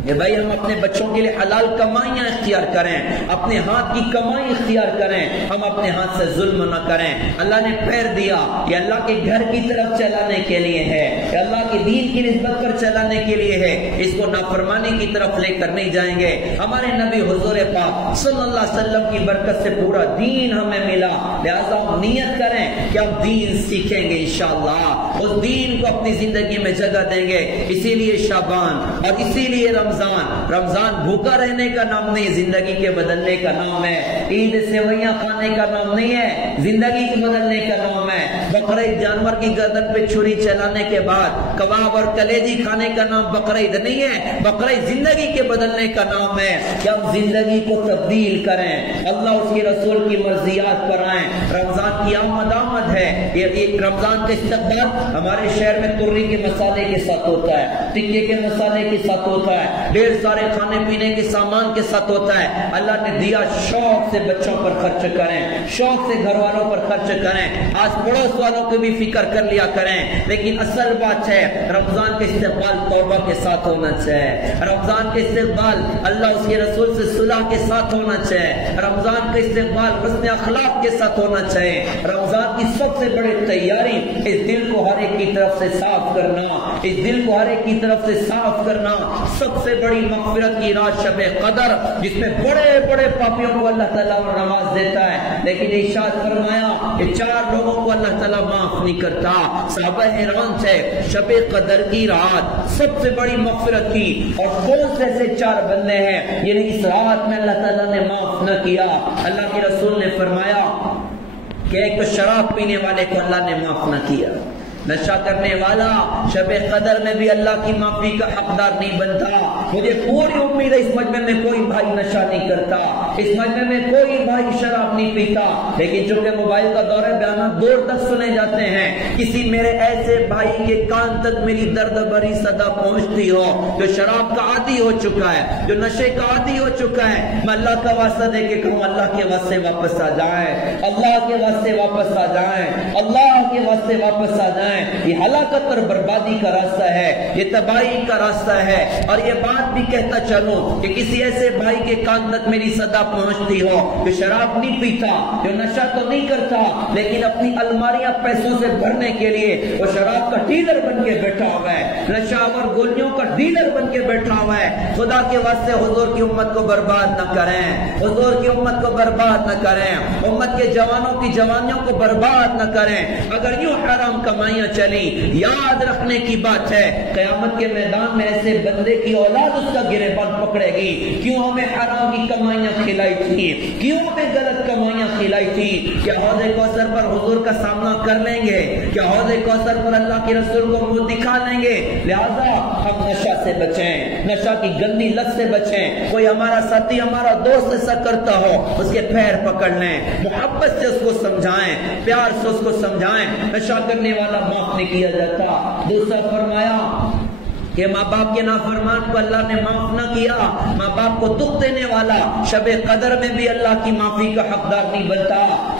کہ بھائی ہم اپنے بچوں کے لیے حلال کمائیاں اختیار کریں، اپنے ہاتھ کی کمائی اختیار کریں، ہم اپنے ہاتھ سے ظلم نہ کریں۔ اللہ نے پیر دیا، یہ اللہ کے گھر کی طرف چلانے کے لیے ہے، یہ اللہ کے دین کی نسبت پر چلانے کے لیے ہے، اس کو نافرمانی کی طرف لے کر نہیں جائیں گے۔ ہمارے نبی حضور پاک صلی اللہ علیہ وسلم کی برکت سے پورا دین ہمیں ملا، لہذا ہم نیت کریں کہ ہم دین سیکھیں گے انشاءاللہ، اس دین کو اپنی زندگی میں جگہ دیں گے۔ اسی لیے شعبان اور اسی لیے رمضان بھوکا رہنے کا نام نہیں، زندگی کے بدلنے کا نام ہے۔ عید سیویاں کھانے کا نام نہیں ہے، زندگی کے بدلنے کا نام ہے۔ بقرعید جانور کی گردن پہ چھری چلانے کے بعد کباب اور کلیجی کھانے کا نام بقرعید نہیں ہے، بقرعید زندگی کے بدلنے کا نام ہے کہ ہم زندگی کو تبدیل کریں، اللہ اس کے رسول کی مرضیات پر آئیں۔ رمضان کی آمد ہے، یہ رمضان کا استقبال ہمارے شہر میں ترری کے مسالے کے ساتھ ہوتا ہے، ٹکے کے مسالے کے ساتھ ہوتا ہے، ڈھیر سارے کھانے پینے کے سامان کے ساتھ ہوتا ہے۔ اللہ نے دیا، شوق سے بچوں پر خرچ کریں، شوق سے گھر والوں پر خرچ کریں، آس پڑوس والوں کی بھی فکر کر لیا کریں۔ لیکن اصل بات ہے رمضان کے استقبال توبہ کے ساتھ ہونا چاہیے، رمضان کے استقبال اللہ اس کے رسول سے صلح کے ساتھ ہونا چاہیے، رمضان کا استقبال حسن اخلاق کے ساتھ ہونا چاہیے۔ رمضان کی سب سے بڑی تیاری اس دل کو ہر ایک کی طرف سے صاف کرنا، اس دل کو ہر ایک کی طرف سے صاف کرنا۔ سب سے بڑی مغفرت کی رات شب قدر، جس میں بڑے بڑے پاپیوں کو اللہ تعالیٰ نواز دیتا ہے، لیکن ارشاد فرمایا کہ 4 لوگوں کو اللہ تعالیٰ معاف نہیں کرتا۔ صحابہ حیران تھے، شب قدر کی رات سب سے بڑی مغفرت کی، اور کون سے ایسے 4 بندے ہیں جنہیں اس رات میں اللہ تعالیٰ نے معاف نہ کیا؟ اللہ کے رسول نے فرمایا کہ ایک تو شراب پینے والے کو اللہ نے معاف نہ کیا، نشہ کرنے والا شب قدر میں بھی اللہ کی معافی کا حقدار نہیں بنتا۔ مجھے پوری امید ہے اس مجمع میں کوئی بھائی نشہ نہیں کرتا، اس مجمع میں کوئی بھائی شراب نہیں پیتا، لیکن چونکہ موبائل کا دور ہے بیانات دور تک سنے جاتے ہیں، کسی میرے ایسے بھائی کے کان تک میری درد بھری صدا پہنچتی ہو جو شراب کا عادی ہو چکا ہے، جو نشے کا عادی ہو چکا ہے، میں اللہ کا واسطہ دے کے کہوں اللہ کے واسطے واپس آ جائیں، اللہ کے واسطے واپس آ جائیں، اللہ کے واسطے واپس آ جائیں۔ یہ ہلاکت اور بربادی کا راستہ ہے، یہ تباہی کا راستہ ہے۔ اور یہ بات بھی کہتا چلوں کہ کسی ایسے بھائی کے کان تک میری صدا پہنچتی ہو کہ شراب نہیں پیتا، جو نشہ تو نہیں کرتا، لیکن اپنی الماریاں پیسوں سے بھرنے کے لیے وہ شراب کا ڈیلر بن کے بیٹھا ہوا ہے، نشہ اور گولیوں کا ڈیلر بن کے بیٹھا ہوا ہے، خدا کے واسطے حضور کی امت کو برباد نہ کریں، حضور کی امت کو برباد نہ کریں، امت کے جوانوں کی جوانیوں کو برباد نہ کریں۔ اگر یوں حرام کمائیاں چلی، یاد رکھنے کی بات ہے قیامت کے میدان میں ایسے بندے کی اولاد اس کا گریبان پکڑے گی، کیوں ہمیں حرام کی کمائیاں کھلائی تھی، کیوں ہمیں غلط کمائیاں کھلائی تھی؟ کیا حوض کوثر پر حضور کا سامنا کر لیں گے؟ کیا حوض کوثر پر اللہ کے رسول کو منہ دکھا لیں گے؟ لہذا ہم نشہ سے بچیں، نشہ کی گندی لت سے بچیں۔ کوئی ہمارا ساتھی ہمارا دوست ایسا کرتا ہو اس کے پیر پکڑ لیں، محبت سے اس کو سمجھائیں، پیار سے اس کو سمجھائیں۔ نشہ کرنے والا معاف نہیں کیا جاتا۔ دوسرا فرمایا کہ ماں باپ کے نافرمان کو اللہ نے معاف نہ کیا، ماں باپ کو دکھ دینے والا شب قدر میں بھی اللہ کی معافی کا حقدار نہیں بنتا۔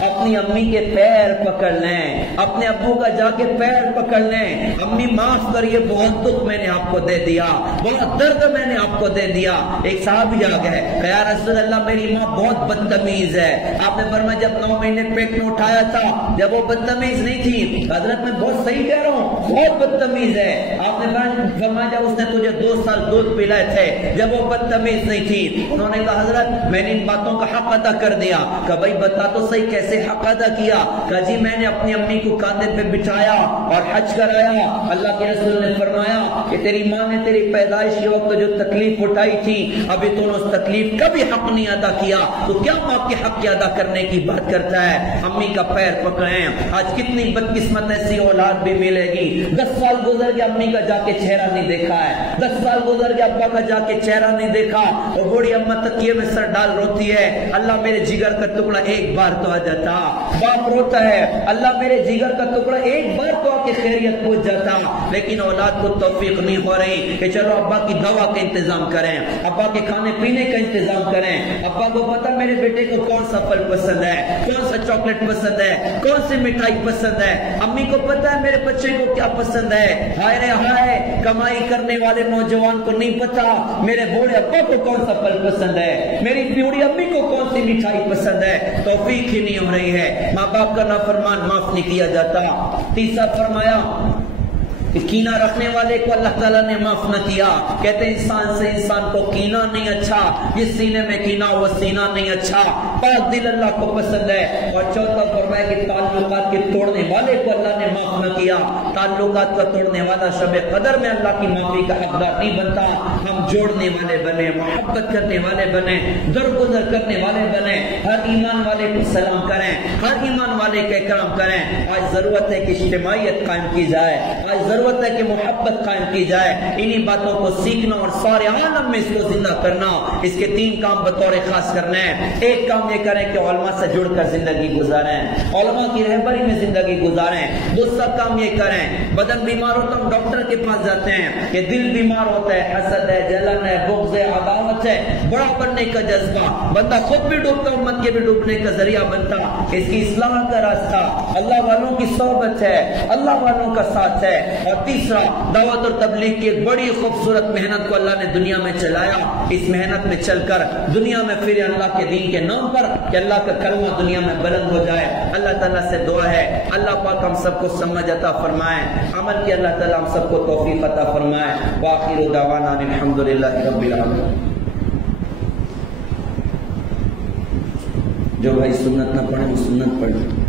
اپنی امی کے پیر پکڑ لیں، اپنے ابو کا جا کے پیر پکڑ لیں، امی معاف کریے، بہت دکھ میں نے آپ کو دے دیا، بہت درد میں نے آپ کو دے دیا۔ ایک صحابی آ گئے کہ یا رسول اللہ میری ماں بہت بدتمیز ہے۔ آپ نے فرمایا جب 9 مہینے پیٹ میں اٹھایا تھا جب وہ بدتمیز نہیں تھی؟ حضرت میں بہت صحیح کہہ رہا ہوں، بہت بدتمیز ہے۔ آپ نے فرمایا جب اس نے تجھے 2 سال دودھ پلائے تھے جب وہ بدتمیز نہیں تھی؟ انہوں نے کہا حضرت میں نے ان باتوں کا حق ادا کر دیا۔ کہا بھائی بتا تو صحیح کیسے حق ادا کیا؟ کہا جی میں نے اپنی امی کو کاندھے پہ بٹھایا اور حج کرایا۔ اللہ کے رسول نے فرمایا کہ تیری ماں نے تیری پیدائش کے وقت جو تکلیف اٹھائی تھی ابھی تو نے اس تکلیف کا بھی حق نہیں ادا کیا، تو کیا ماں کے حق ادا کرنے کی بات کرتا ہے؟ امی کا پیر پکڑیں۔ آج کتنی بدقسمت ایسی اولاد بھی ملے گی، 10 سال گزر گیا امی کا جا کے چہرہ نہیں دیکھا ہے، 10 سال گزر گیا ابا کا جا کے چہرہ نہیں دیکھا، اور بوڑھی اماں تکیے میں سر ڈال روتی ہے اللہ میرے جگر کا ٹکڑا ایک بار تو آ جاتا۔ باپ روتا ہے اللہ میرے جگر کا ٹکڑا ایک بار تو آ کے خیریت پہنچ جاتا، لیکن اولاد کو توفیق نہیں ہو رہی کہ چلو ابا کی دوا کا انتظام کریں، ابا کے کھانے پینے کا انتظام کریں۔ ابا کو پتا میرے بیٹے کو کون سا پھل پسند ہے، کون سا چاکلیٹ پسند ہے، کون سی مٹھائی پسند ہے، امی کو پتا ہے میرے بچے کو کیا پسند ہے۔ ہائے رے ہائے، کمائی کرنے والے نوجوان کو نہیں پتا میرے بوڑھے ابا کو کون سا پھل پسند ہے، میری بوڑھی امی کو کون سی مٹھائی پسند ہے۔ توفیق ہی نہیں ہو رہی ہے، ماں باپ کا نافرمان معاف نہیں کیا جاتا۔ تیسرا فرمایا کہ کینہ رکھنے والے کو اللہ تعالیٰ نے معاف نہ کیا، کہتے ہیں انسان سے انسان کو کینہ نہیں اچھا، جس سینے میں کینہ وہ سینہ نہیں اچھا، پاک دل اللہ کو پسند ہے۔ اور چوتھا فرمایا کہ تعلقات کے توڑنے والے کو اللہ نے معاف نہ کیا، تعلقات کا توڑنے والا شب قدر میں اللہ کی معافی کا حقدار نہیں بنتا۔ ہم جوڑنے والے بنے، محبت کرنے والے بنے، درگزر کرنے والے بنے، ہر ایمان والے کو سلام کریں، ہر ایمان والے کا اکرام کریں۔ آج ضرورت ہے کہ اجتماعیت قائم کی جائے، آج ضرورت ہے کہ محبت قائم کی جائے، انہی باتوں کو سیکھنا اور سارے عالم میں اس کو زندہ کرنا۔ اس کے 3 کام بطور خاص کرنے ہیں۔ ایک کام یہ کریں کہ علماء سے جڑ کر زندگی گزاریں، علماء کی رہبری میں زندگی گزاریں۔ دوسرا کام یہ کریں بدن بیمار ہوتا ہم ڈاکٹر کے پاس جاتے ہیں، کہ دل بیمار ہوتا ہے، حسد ہے، جلن ہے، بغض ہے، عداوت ہے، بڑا بننے کا جذبہ، بندہ خود بھی ڈوبتا امت کے بھی ڈوبنے کا ذریعہ بنتا۔ اس کی اصلاح کا راستہ اللہ والوں کی صحبت ہے، اللہ والوں کا ساتھ ہے۔ اور تیسرا دعوت اور تبلیغ کی ایک بڑی خوبصورت محنت کو اللہ نے دنیا میں چلایا، اس محنت میں چل کر دنیا میں پھر اللہ کے دین کے نام پر کہ اللہ کا کلمہ دنیا میں بلند ہو جائے۔ اللہ تعالیٰ سے دعا ہے اللہ پاک ہم سب کو سمجھ عطا فرمائے، عمل کی اللہ تعالیٰ ہم سب کو توفیق عطا فرمائے۔ وآخر دعوانا الحمدللہ رب العالمین۔ جو بھائی سنت نہ پڑھیں وہ سنت پڑھیں۔